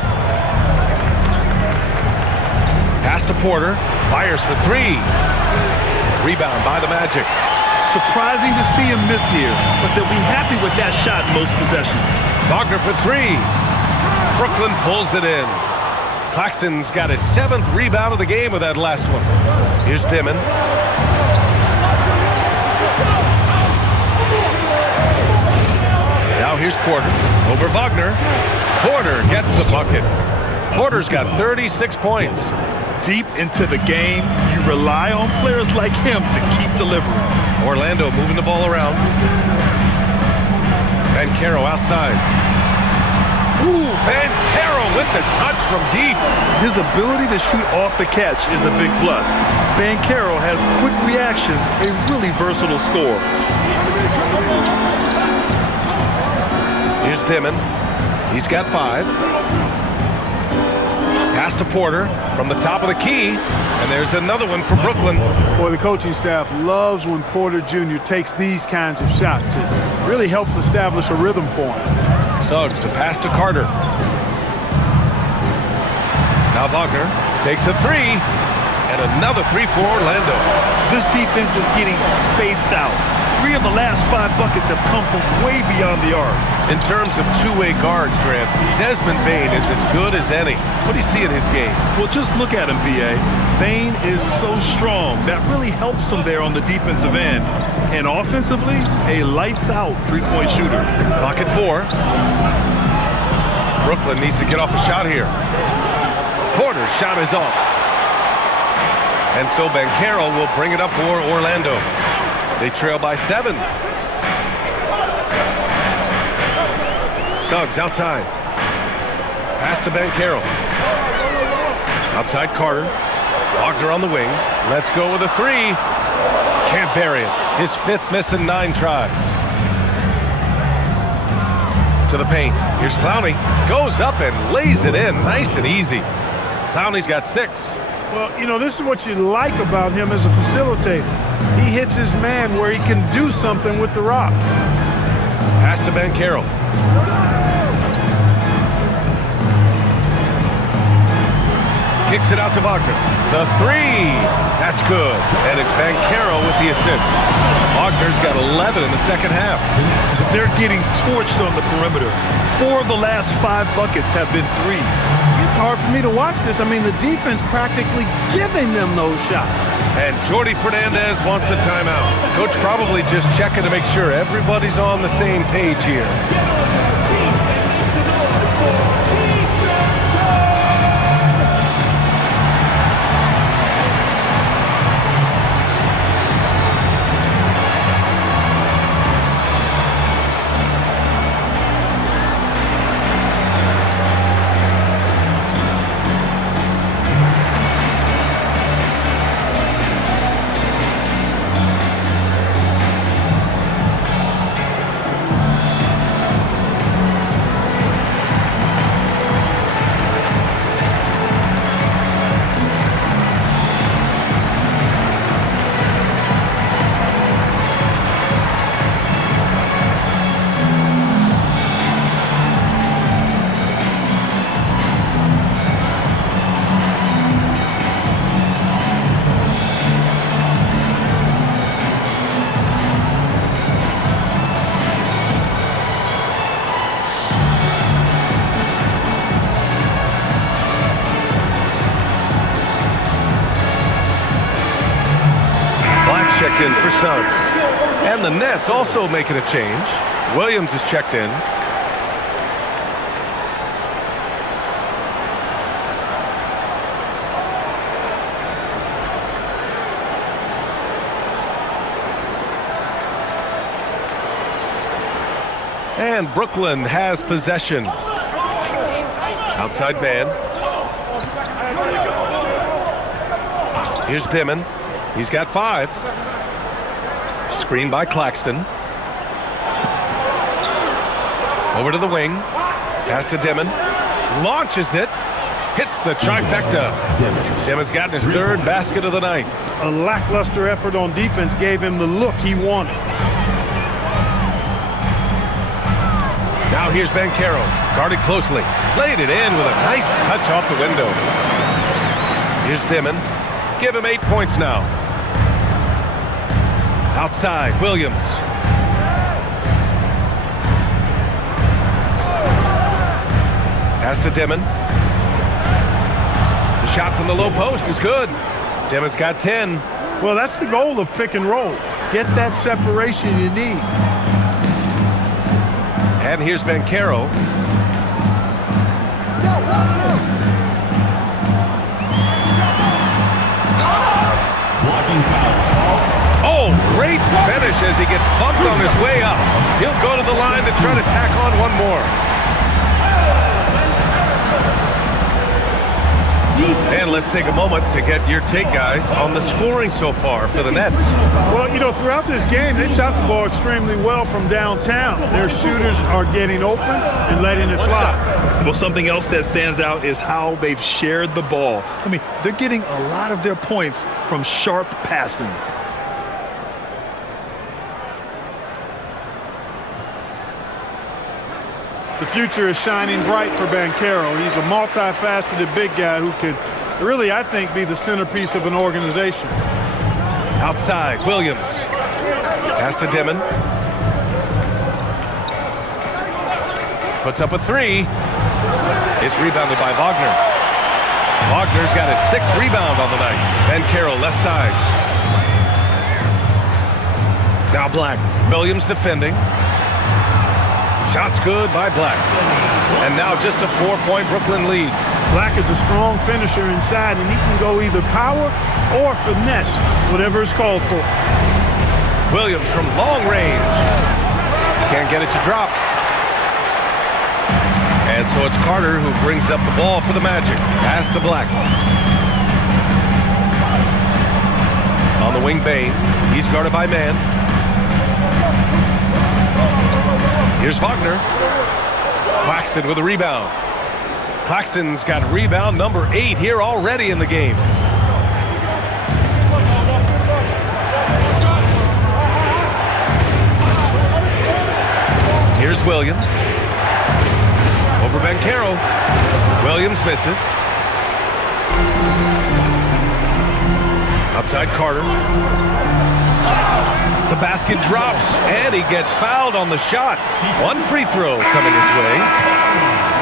Pass to Porter. Fires for three. Rebound by the Magic. Surprising to see him miss here, but they'll be happy with that shot in most possessions. Wagner for three. Brooklyn pulls it in. Claxton's got his 7th rebound of the game with that last one. Here's Dimon. Now here's Porter. Over Wagner. Porter gets the bucket. Porter's got 36 points. Deep into the game, you rely on players like him to keep delivering. Orlando moving the ball around. Banchero outside. Ooh, Banchero with the touch from deep. His ability to shoot off the catch is a big plus. Banchero has quick reactions, a really versatile scorer. Here's Dimon. He's got 5. Pass to Porter from the top of the key. And there's another one for Brooklyn. Boy, the coaching staff loves when Porter Jr. takes these kinds of shots. It really helps establish a rhythm for him. Suggs, the pass to Carter. Now Wagner takes a three. And another three for Orlando. This defense is getting spaced out. 3 of the last 5 buckets have come from way beyond the arc. In terms of two-way guards, Grant, Desmond Bane is as good as any. What do you see in his game? Well, just look at him, B.A. Bane is so strong. That really helps him there on the defensive end. And offensively, a lights-out three-point shooter. Clock at 4. Brooklyn needs to get off a shot here. Porter's shot is off. And so Banchero will bring it up for Orlando. They trail by 7. Suggs outside. Pass to Banchero. Outside Carter. Wagner on the wing. Let's go with a three. Can't bury it. His 5th miss in 9 tries. To the paint. Here's Clowney. Goes up and lays it in. Nice and easy. Clowney's got 6. Well, you know, this is what you like about him as a facilitator. He hits his man where he can do something with the rock. Pass to Banchero. Kicks it out to Wagner. The three. That's good. And it's Banchero with the assist. Wagner's got 11 in the second half. They're getting torched on the perimeter. 4 of the last 5 buckets have been threes. It's hard for me to watch this. I mean, the defense practically giving them those shots. And Jordy Fernandez wants a timeout. Coach probably just checking to make sure everybody's on the same page here. checked in for Suggs. And the Nets also making a change. Williams is checked in. And Brooklyn has possession. Outside man. Here's Dimon. He's got 5. Screen by Claxton. Over to the wing. Pass to Dimon. Launches it. Hits the trifecta. Dimon's gotten his 3rd basket of the night. A lackluster effort on defense gave him the look he wanted. Now here's Banchero, guarded closely. Laid it in with a nice touch off the window. Here's Dimon. Give him 8 points now. Outside, Williams. Pass to Dimon. The shot from the low post is good. Dimon's got 10. Well, that's the goal of pick and roll. Get that separation you need. And here's Banchero. Oh, great finish as he gets bumped on his way up. He'll go to the line to try to tack on one more. And let's take a moment to get your take, guys, on the scoring so far for the Nets. Well, you know, throughout this game, they've shot the ball extremely well from downtown. Their shooters are getting open and letting it fly. Well, something else that stands out is how they've shared the ball. I mean, they're getting a lot of their points from sharp passing. The future is shining bright for Banchero. He's a multifaceted big guy who could really, I think, be the centerpiece of an organization. Outside, Williams. Pass to Dimon. Puts up a 3. It's rebounded by Wagner. Wagner's got his 6th rebound on the night. Banchero left side. Now Black. Williams defending. Shots good by Black. And now just a 4-point Brooklyn lead. Black is a strong finisher inside, and he can go either power or finesse, whatever is called for. Williams from long range. Can't get it to drop. And so it's Carter who brings up the ball for the Magic. Pass to Black. On the wing, Bane. He's guarded by man. Here's Wagner. Claxton with a rebound. Claxton's got rebound number 8 here already in the game. Here's Williams. Over Banchero. Williams misses. Outside Carter. The basket drops, and he gets fouled on the shot. 1 free throw coming his way.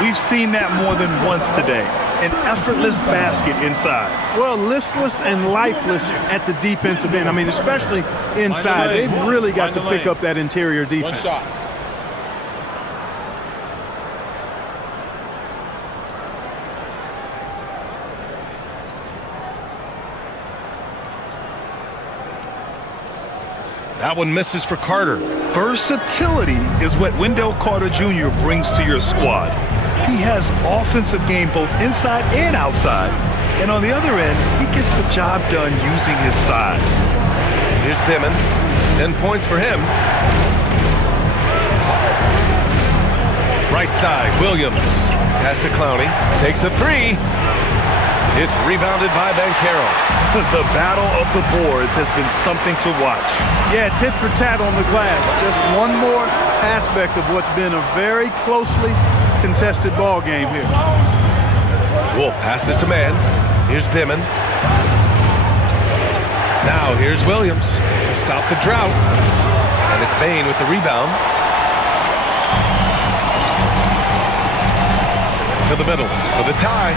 We've seen that more than once today. An effortless basket inside. Well, listless and lifeless at the defensive end. I mean, especially inside. They've really got to pick up that interior defense. One shot. That one misses for Carter. Versatility is what Wendell Carter Jr. brings to your squad. He has offensive game both inside and outside. And on the other end, he gets the job done using his size. Here's Dimon. 10 points for him. Right side, Williams. Pass to Clowney. Takes a 3. It's rebounded by Banchero. The battle of the boards has been something to watch. Yeah, tit for tat on the glass. Just one more aspect of what's been a very closely contested ball game here. Wolf passes to man. Here's Dimon. Now here's Williams to stop the drought. And it's Bane with the rebound. To the middle for the tie.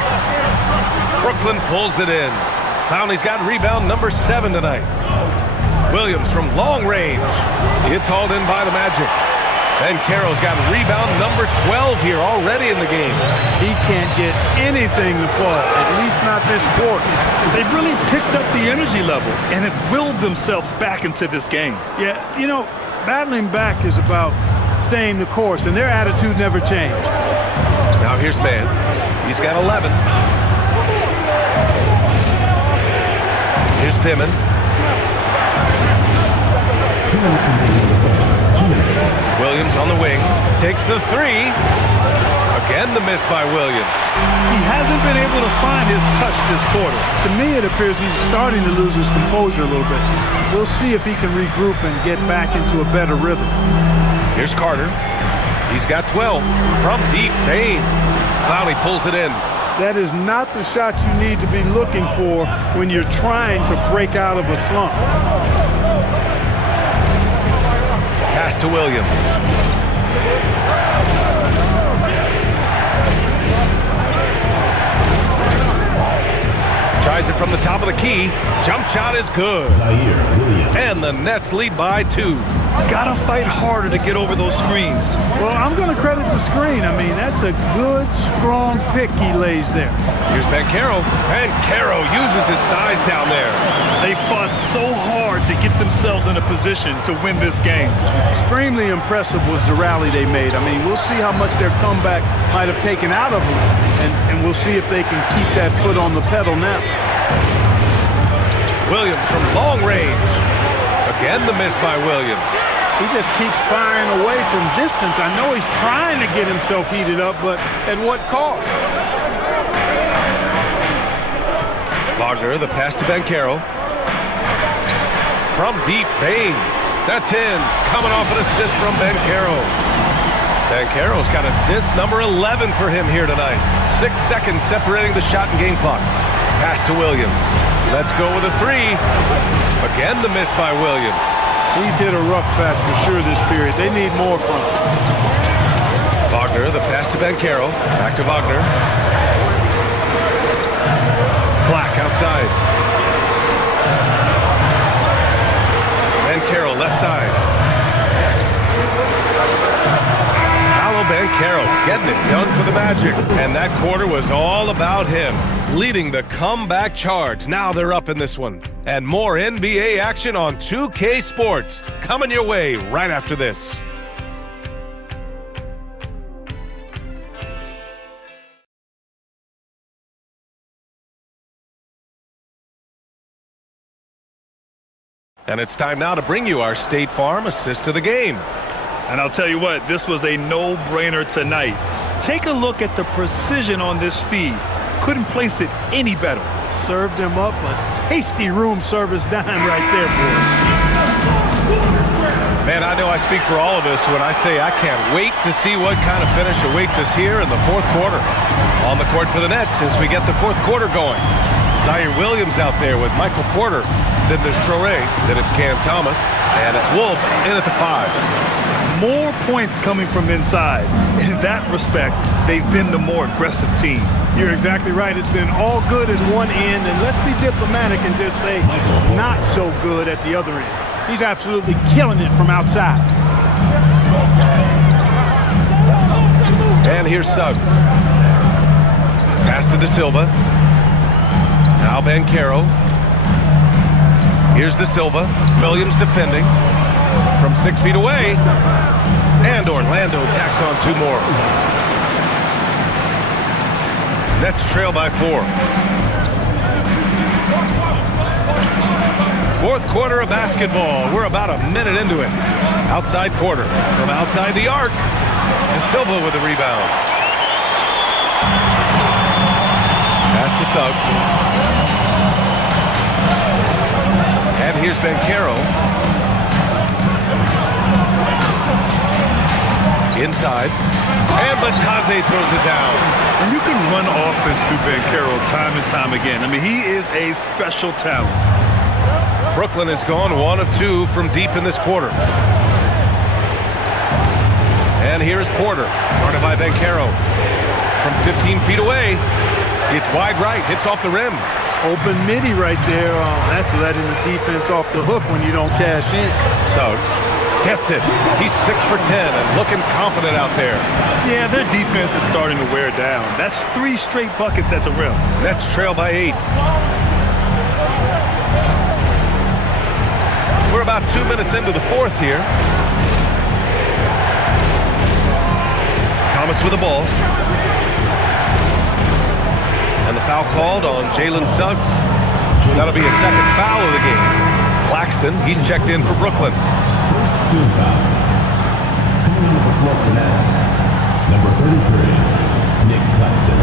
Brooklyn pulls it in. Clowney's got rebound number 7 tonight. Williams from long range. It's hauled in by the Magic. Banchero's got rebound number 12 here already in the game. He can't get anything to fall, at least not this quarter. They've really picked up the energy level and have willed themselves back into this game. Yeah, you know, battling back is about staying the course, and their attitude never changed. Now here's Mann. He's got 11. Here's Dimon. 2 minutes remaining. 2 minutes. Williams on the wing. Takes the three. Again, the miss by Williams. He hasn't been able to find his touch this quarter. To me, it appears he's starting to lose his composure a little bit. We'll see if he can regroup and get back into a better rhythm. Here's Carter. He's got 12 from deep. Payne. Clowney pulls it in. That is not the shot you need to be looking for when you're trying to break out of a slump. Pass to Williams. Tries it from the top of the key. Jump shot is good. And the Nets lead by 2. Gotta fight harder to get over those screens. Well, I'm going to credit the screen. I mean, that's a good, strong pick he lays there. Here's Banchero. Banchero uses his size down there. They fought so hard to get themselves in a position to win this game. Extremely impressive was the rally they made. I mean, we'll see how much their comeback might have taken out of them, and we'll see if they can keep that foot on the pedal now. Williams from long range. Again, the miss by Williams. He just keeps firing away from distance. I know he's trying to get himself heated up, but at what cost? Wagner, the pass to Banchero. From deep, Bain. That's in. Coming off an assist from Banchero. Banchero's got assist number 11 for him here tonight. 6 seconds separating the shot and game clocks. Pass to Williams. Let's go with a three. Again, the miss by Williams. He's hit a rough patch for sure this period. They need more from him. Wagner, the pass to Banchero. Back to Wagner. Black outside. Banchero left side. Paolo Banchero getting it done for the Magic. And that quarter was all about him, leading the comeback charge. Now they're up in this one. And more NBA action on 2K Sports coming your way right after this. And it's time now to bring you our State Farm assist of the game. And I'll tell you what, this was a no-brainer tonight. Take a look at the precision on this feed. Couldn't place it any better. Served him up a tasty room service dime right there, boys. Man, I know I speak for all of us when I say I can't wait to see what kind of finish awaits us here in the fourth quarter. On the court for the Nets as we get the fourth quarter going. Zaire Williams out there with Michael Porter. Then there's Traoré. Then it's Cam Thomas. And it's Wolf in at the 5. More points coming from inside. In that respect, they've been the more aggressive team. You're exactly right. It's been all good at one end, and let's be diplomatic and just say not so good at the other end. He's absolutely killing it from outside. And here's Suggs. Pass to De Silva. Now Banchero. Here's De Silva. Williams defending from 6 feet away. And Orlando tacks on 2 more. Nets trail by 4. Fourth quarter of basketball. We're about a minute into it. Outside quarter. From outside the arc. De Silva with the rebound. Pass to Suggs. And here's Banchero. Inside. And Batase throws it down. And you can run offense through Banchero time and time again. I mean, he is a special talent. Brooklyn has gone 1 of 2 from deep in this quarter. And here's Porter, guarded by Banchero. From 15 feet away, it's wide right, hits off the rim. Open midi right there. That's letting the defense off the hook when you don't cash in. Suggs gets it. He's 6 for 10 and looking confident out there. Yeah, their defense is starting to wear down. That's 3 straight buckets at the rim. Nets trail by 8. We're about 2 minutes into the fourth here. Thomas with the ball. And the foul called on Jalen Suggs. That'll be his second foul of the game. Claxton, he's checked in for Brooklyn. First team foul. Coming into the floor for Nets, number 33, Nick Claxton.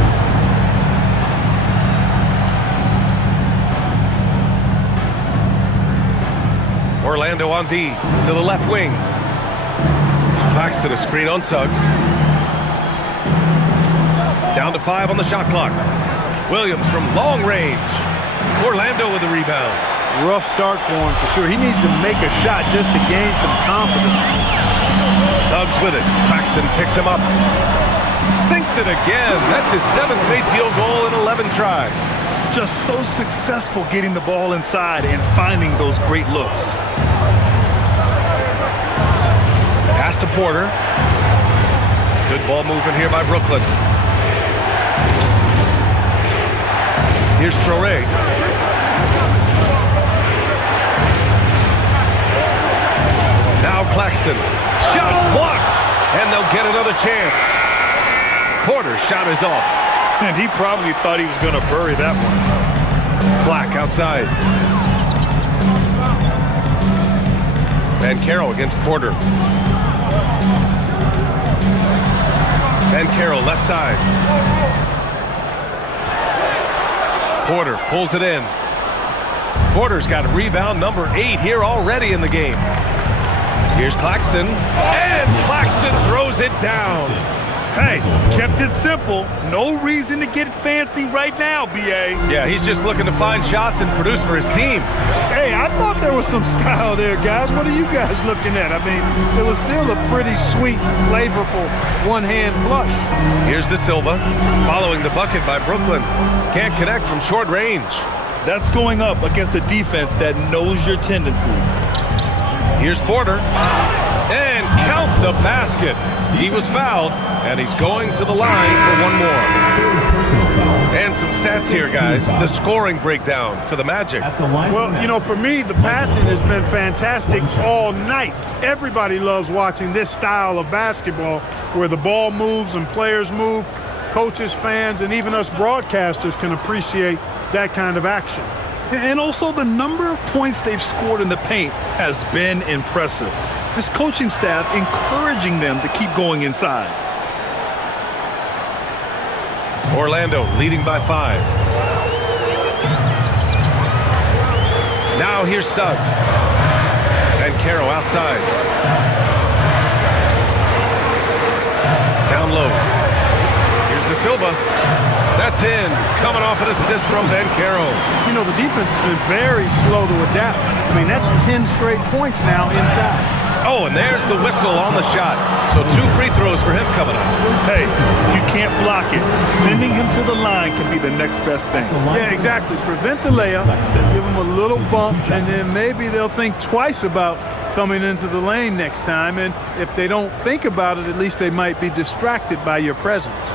Orlando on D to the left wing. Claxton a screen on Suggs. Down to 5 on the shot clock. Williams from long range. Orlando with the rebound. Rough start for him for sure. He needs to make a shot just to gain some confidence. Suggs with it. Claxton picks him up. Sinks it again. That's his 7th made field goal in 11 tries. Just so successful getting the ball inside and finding those great looks. Pass to Porter. Good ball movement here by Brooklyn. Here's Traoré. Now Claxton. Shot's blocked. And they'll get another chance. Porter's shot is off. And he probably thought he was going to bury that one. Black outside. Van Carroll against Porter. Van Carroll left side. Porter pulls it in. Porter's got rebound number 8 here already in the game. Here's Claxton. And Claxton throws it down. Hey, kept it simple. No reason to get fancy right now, B.A. Yeah, he's just looking to find shots and produce for his team. Hey, I thought there was some style there, guys. What are you guys looking at? I mean, it was still a pretty sweet, flavorful one-hand flush. Here's De Silva, following the bucket by Brooklyn. Can't connect from short range. That's going up against a defense that knows your tendencies. Here's Porter. And count the basket. He was fouled, and he's going to the line for one more. And some stats here, guys. The scoring breakdown for the Magic. Well, you know, for me, the passing has been fantastic all night. Everybody loves watching this style of basketball where the ball moves and players move. Coaches, fans, and even us broadcasters can appreciate that kind of action. And also the number of points they've scored in the paint has been impressive. This coaching staff encouraging them to keep going inside. Orlando leading by 5. Now here's Suggs. And Caro outside. Down low. Here's De Silva. That's in. Coming off an assist from Ben Caro. You know, the defense has been very slow to adapt. I mean, that's 10 straight points now inside. Oh, and there's the whistle on the shot. So 2 free throws for him coming up. Hey, you can't block it. Sending him to the line can be the next best thing. Yeah, exactly. Prevent the layup, give them a little bump, and then maybe they'll think twice about coming into the lane next time. And if they don't think about it, at least they might be distracted by your presence.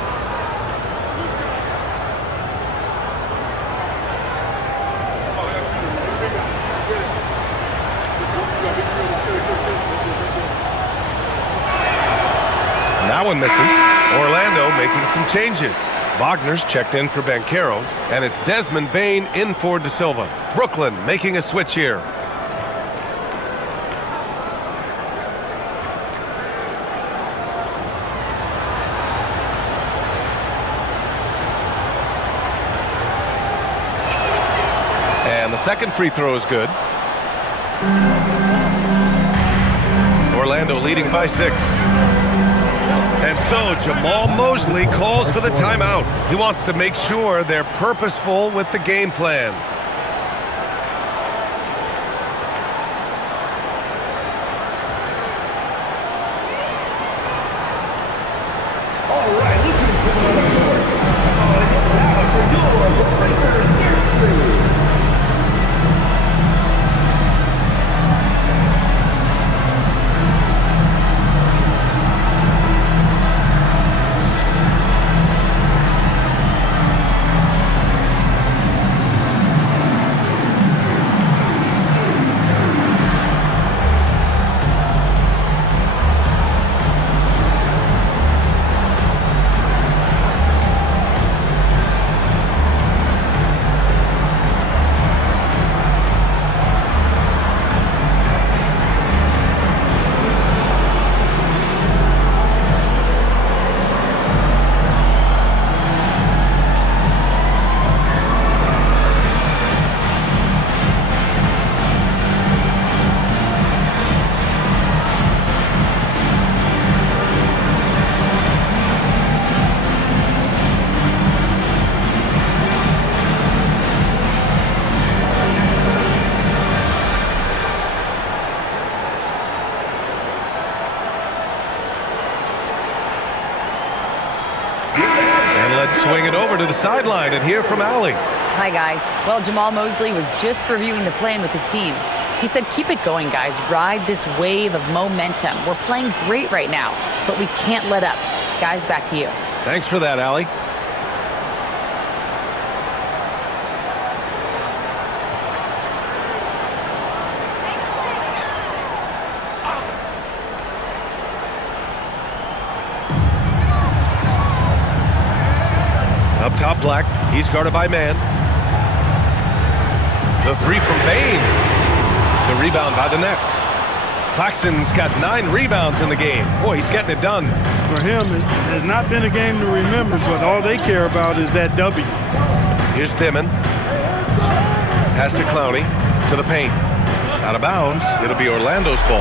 That one misses. Orlando making some changes. Wagner's checked in for Banchero, and it's Desmond Bane in for De Silva. Brooklyn making a switch here. And the second free throw is good. Orlando leading by 6. And so Jamal Mosley calls for the timeout. He wants to make sure they're purposeful with the game plan. Let's swing it over to the sideline and hear from Allie. Hi, guys. Well, Jamal Mosley was just reviewing the plan with his team. He said, keep it going, guys. Ride this wave of momentum. We're playing great right now, but we can't let up. Guys, back to you. Thanks for that, Allie. Up top, Black. He's guarded by Man. The three from Bain. The rebound by the Nets. Claxton's got 9 rebounds in the game. Boy, he's getting it done. For him, it has not been a game to remember, but all they care about is that W. Here's Dimon. Pass to Clowney. To the paint. Out of bounds. It'll be Orlando's ball.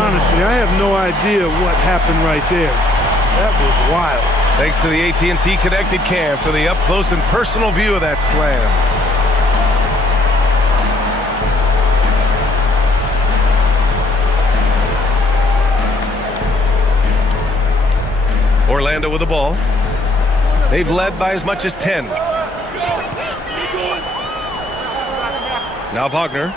Honestly, I have no idea what happened right there. That was wild. Thanks to the AT&T Connected Cam for the up-close and personal view of that slam. Orlando with the ball. They've led by as much as 10. Now Wagner.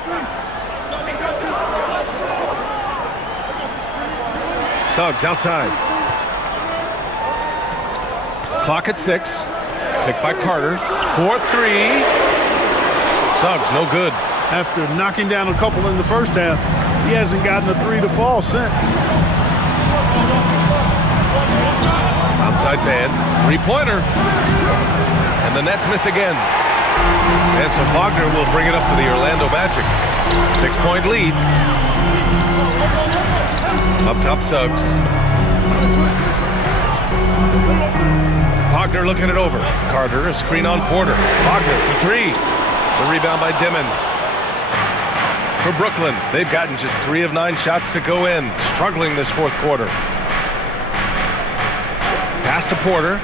Suggs outside. Clock at 6. Picked by Carter. 4-3. Suggs, no good. After knocking down a couple in the first half, he hasn't gotten a 3 to fall since. Outside man. 3-pointer. And the Nets miss again. And so Wagner will bring it up for the Orlando Magic. 6-point lead. Up top, Suggs. Wagner looking it over. Carter, a screen on Porter. Wagner for 3. The rebound by Dimon. For Brooklyn, they've gotten just 3 of 9 shots to go in. Struggling this fourth quarter. Pass to Porter.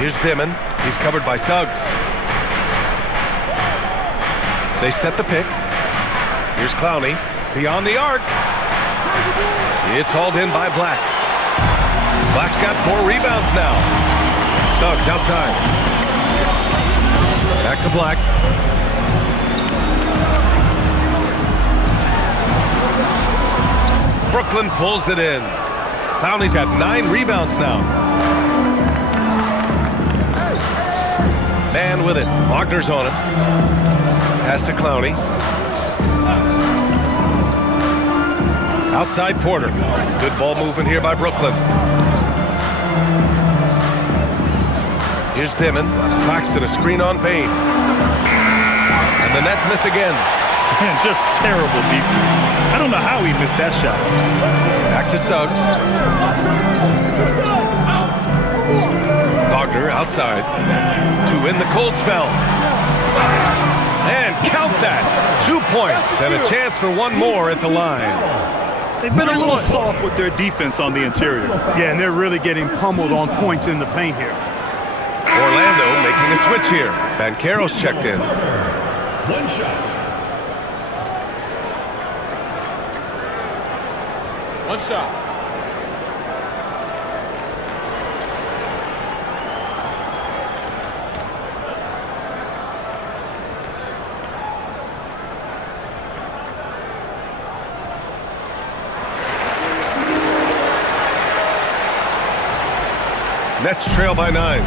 Here's Dimon. He's covered by Suggs. They set the pick. Here's Clowney. Beyond the arc. It's hauled in by Black. Black's got 4 rebounds now. Suggs outside. Back to Black. Brooklyn pulls it in. Clowney's got 9 rebounds now. Man with it. Wagner's on him. Pass to Clowney. Outside Porter. Good ball movement here by Brooklyn. Here's Dimon. Claxton, a screen on Bain. And the Nets miss again. Man, just terrible defense. I don't know how he missed that shot. Back to Suggs. Wagner outside to win the cold spell. And count that. 2 points and a chance for one more at the line. They've been a little soft with their defense on the interior. Yeah, and they're really getting pummeled on points in the paint here. Orlando making a switch here. Banchero's checked in. 1 shot. 1 shot. Nets trail by 9.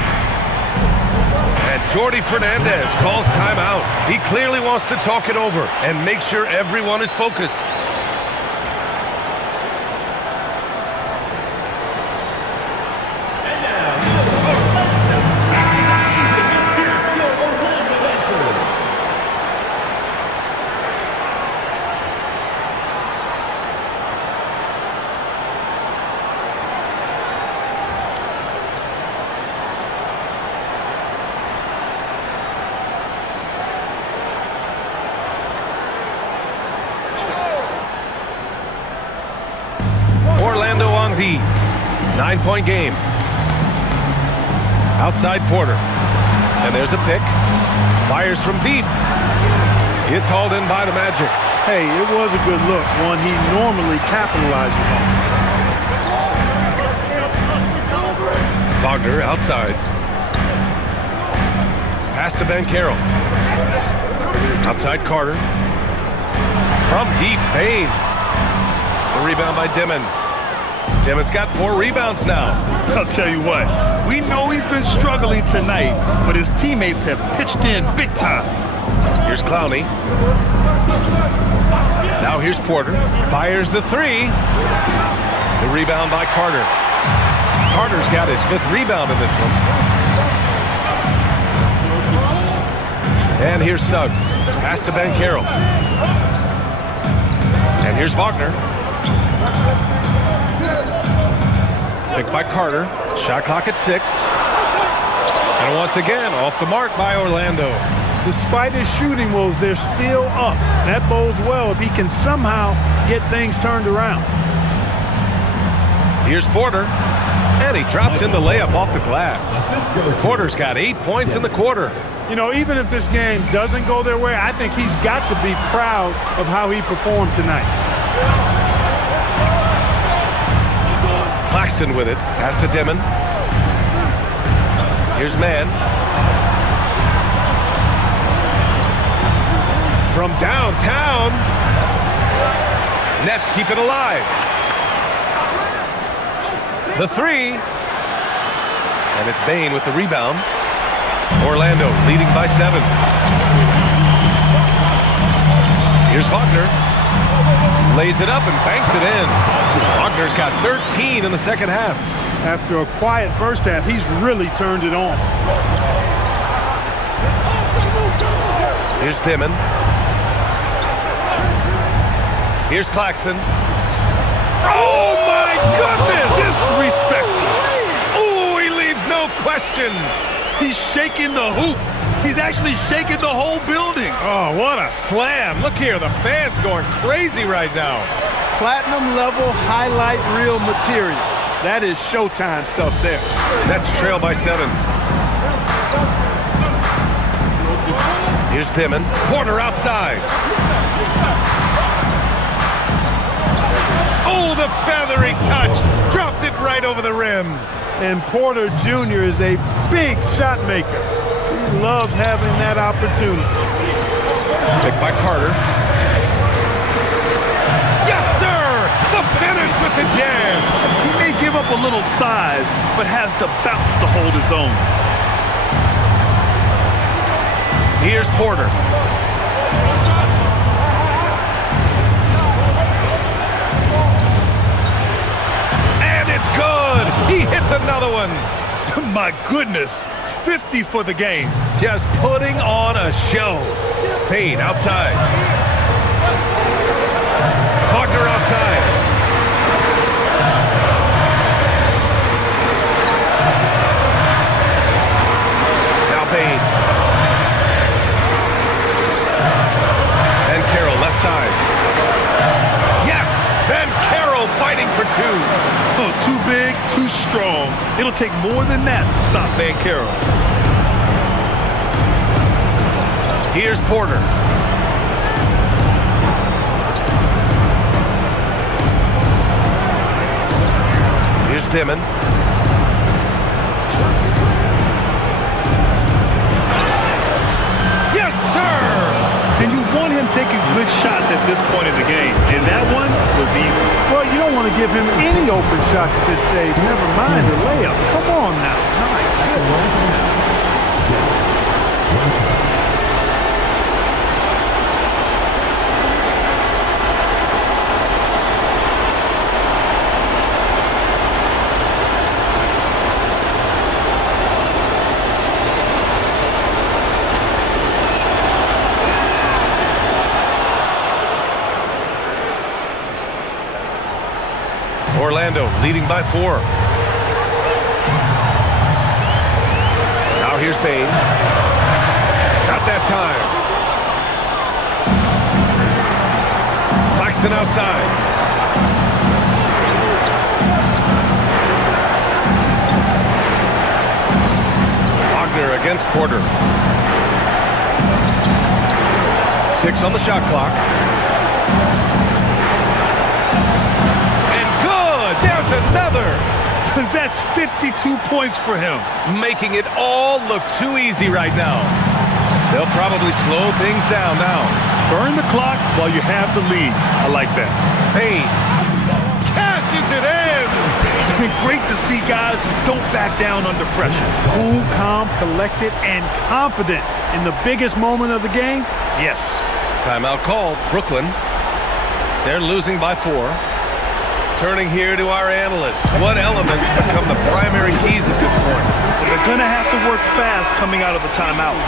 And Jordi Fernandez calls timeout. He clearly wants to talk it over and make sure everyone is focused. Orlando on D. 9-point game. Outside Porter. And there's a pick. Fires from deep. It's hauled in by the Magic. Hey, it was a good look, one he normally capitalizes on. Wagner outside. Pass to Ben Carroll. Outside Carter. From deep, Payne. The rebound by Dimon. Dimon's got 4 rebounds now. I'll tell you what, we know he's been struggling tonight, but his teammates have pitched in big time. Here's Clowney. Now here's Porter. Fires the 3. The rebound by Carter. Carter's got his 5th rebound in this one. And here's Suggs. Pass to Ben Carroll. And here's Wagner. Picked by Carter. Shot clock at 6. And once again, off the mark by Orlando. Despite his shooting woes, they're still up. That bodes well if he can somehow get things turned around. Here's Porter. And he drops in the layup off the glass. Porter's got 8 points in the quarter. You know, even if this game doesn't go their way, I think he's got to be proud of how he performed tonight. Claxton with it. Pass to Dimon. Here's Mann. From downtown. Nets keep it alive. The 3. And it's Bane with the rebound. Orlando leading by 7. Here's Wagner. Lays it up and banks it in. Wagner's got 13 in the second half. After a quiet first half, he's really turned it on. Here's Dimon. Here's Claxton. Oh my goodness! Disrespectful. Oh, he leaves no question. He's shaking the hoop. He's actually shaking the whole building. Oh, what a slam. Look here, the fans going crazy right now. Platinum level highlight reel material. That is Showtime stuff there. Nets trail by 7. Here's Dimon. Porter outside. Oh, the feathery touch. Dropped it right over the rim. And Porter Jr. is a big shot maker. He loves having that opportunity. Picked by Carter. Yes, sir! The finish with the jam. He may give up a little size, but has the bounce to hold his own. Here's Porter. And it's good! He hits another one. My goodness, 50 for the game. Just putting on a show. Payne outside. Wagner outside. Now Payne. Ben Carroll left side. Yes! Ben Carroll fighting for 2. Oh, too big, too strong. It'll take more than that to stop Van Carroll. Here's Porter. Here's Dimon. Yes, sir! And you want him taking good shots at this point in the game. And that one was easy. Well, you don't want to give him any open shots at this stage. Never mind a layup. Come on now. My goodness. Orlando leading by 4. Now here's Payne. Not that time. Claxton outside. Wagner against Porter. 6 on the shot clock. There's another. That's 52 points for him. Making it all look too easy right now. They'll probably slow things down now. Burn the clock while you have the lead. I like that. Payne cashes it in. It's been great to see guys who don't back down under pressure. Cool, calm, collected, and confident in the biggest moment of the game. Yes. Timeout called. Brooklyn. They're losing by 4. Turning here to our analysts. What elements become the primary keys at this point? They're going to have to work fast coming out of the timeout.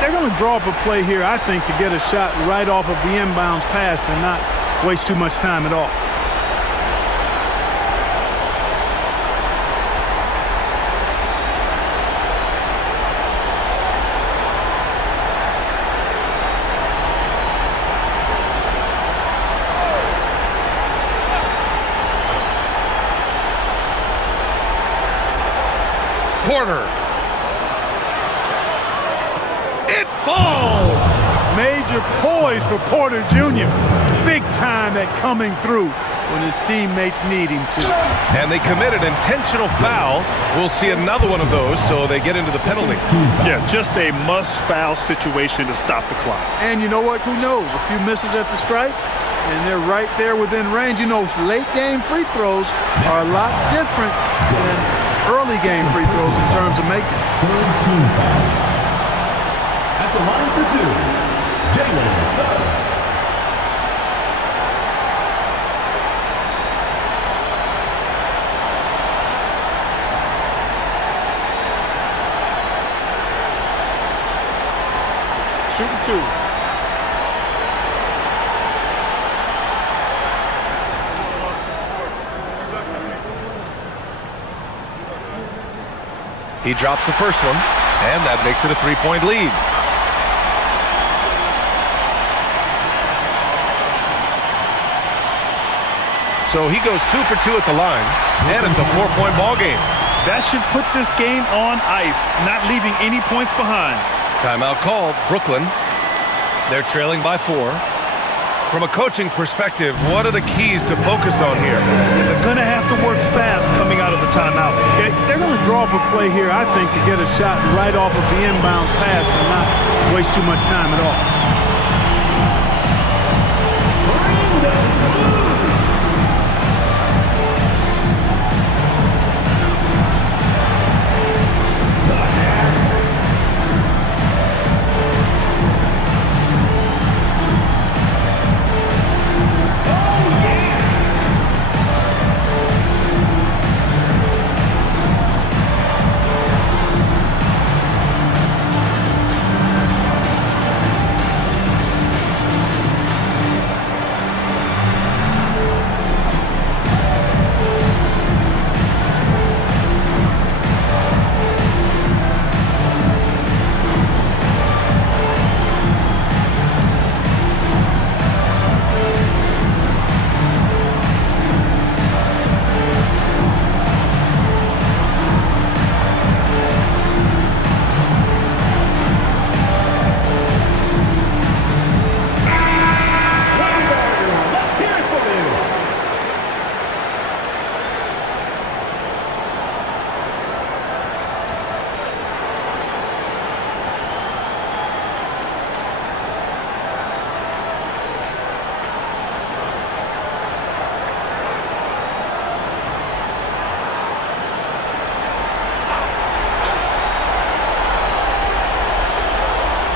They're going to draw up a play here, I think, to get a shot right off of the inbounds pass and not waste too much time at all. Porter. It falls. Major poise for Porter Jr. Big time at coming through when his teammates need him to. And they commit an intentional foul. We'll see another one of those, so they get into the penalty. Yeah, just a must-foul situation to stop the clock. And you know what? Who knows? A few misses at the stripe, and they're right there within range. You know, late-game free throws are a lot different than early game free throws in terms of making. Third team foul. At the line for 2, Jalen Suggs. Shooting 2. He drops the first one, and that makes it a 3-point lead. So he goes 2 for 2 at the line, and it's a 4-point ball game. That should put this game on ice, not leaving any points behind. Timeout called. Brooklyn. They're trailing by 4. From a coaching perspective, what are the keys to focus on here? They're going to have to work fast coming out of the timeout. They're going to draw up a play here, I think, to get a shot right off of the inbounds pass and not waste too much time at all.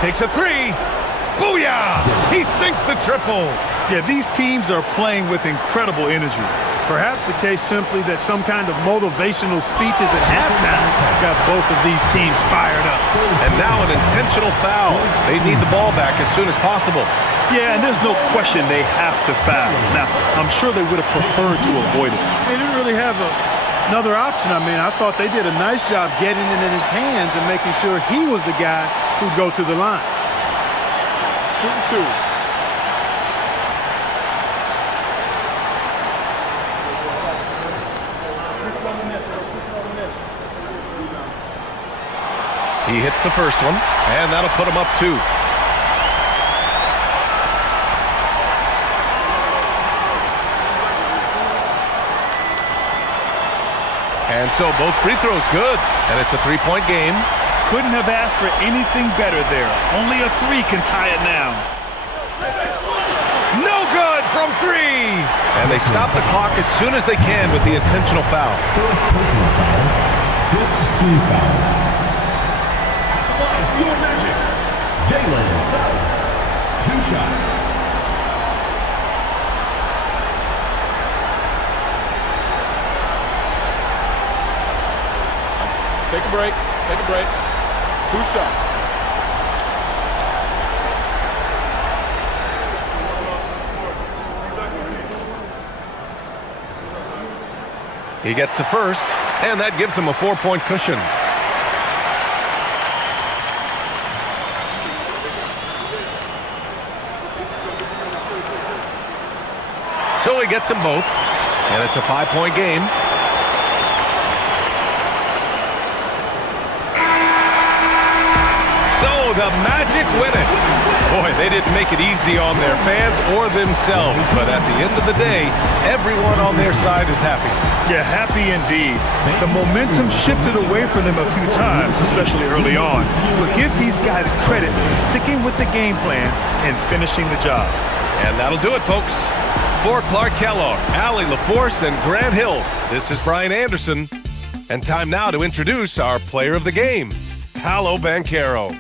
Takes a 3. Booyah! He sinks the triple. Yeah, these teams are playing with incredible energy. Perhaps the case simply that some kind of motivational speeches at halftime got both of these teams fired up. And now an intentional foul. They need the ball back as soon as possible. Yeah, and there's no question they have to foul. Now, I'm sure they would have preferred to avoid it. They didn't really have another option. I mean, I thought they did a nice job getting it in his hands and making sure he was the guy who'd go to the line. Shooting 2. He hits the first one, and that'll put him up 2. And And so both free throws good, and it's a three-point game. Couldn't have asked for anything better there. Only a three can tie it now. No good from three! And they stop the clock as soon as they can with the intentional foul. Third personal foul. Fifth team foul. Your magic. Jalen South. 2 shots. Take a break. Take a break. 2 shots. He gets the first, and that gives him a 4-point cushion. So he gets them both, and it's a 5-point game. So the Magic win it. Boy, they didn't make it easy on their fans or themselves, but at the end of the day, everyone on their side is happy. Yeah, happy indeed. The momentum shifted away from them a few times, especially early on. But give these guys credit for sticking with the game plan and finishing the job. And that'll do it, folks. For Clark Kellogg, Allie LaForce, and Grant Hill, this is Brian Anderson. And time now to introduce our player of the game, Paolo Banchero.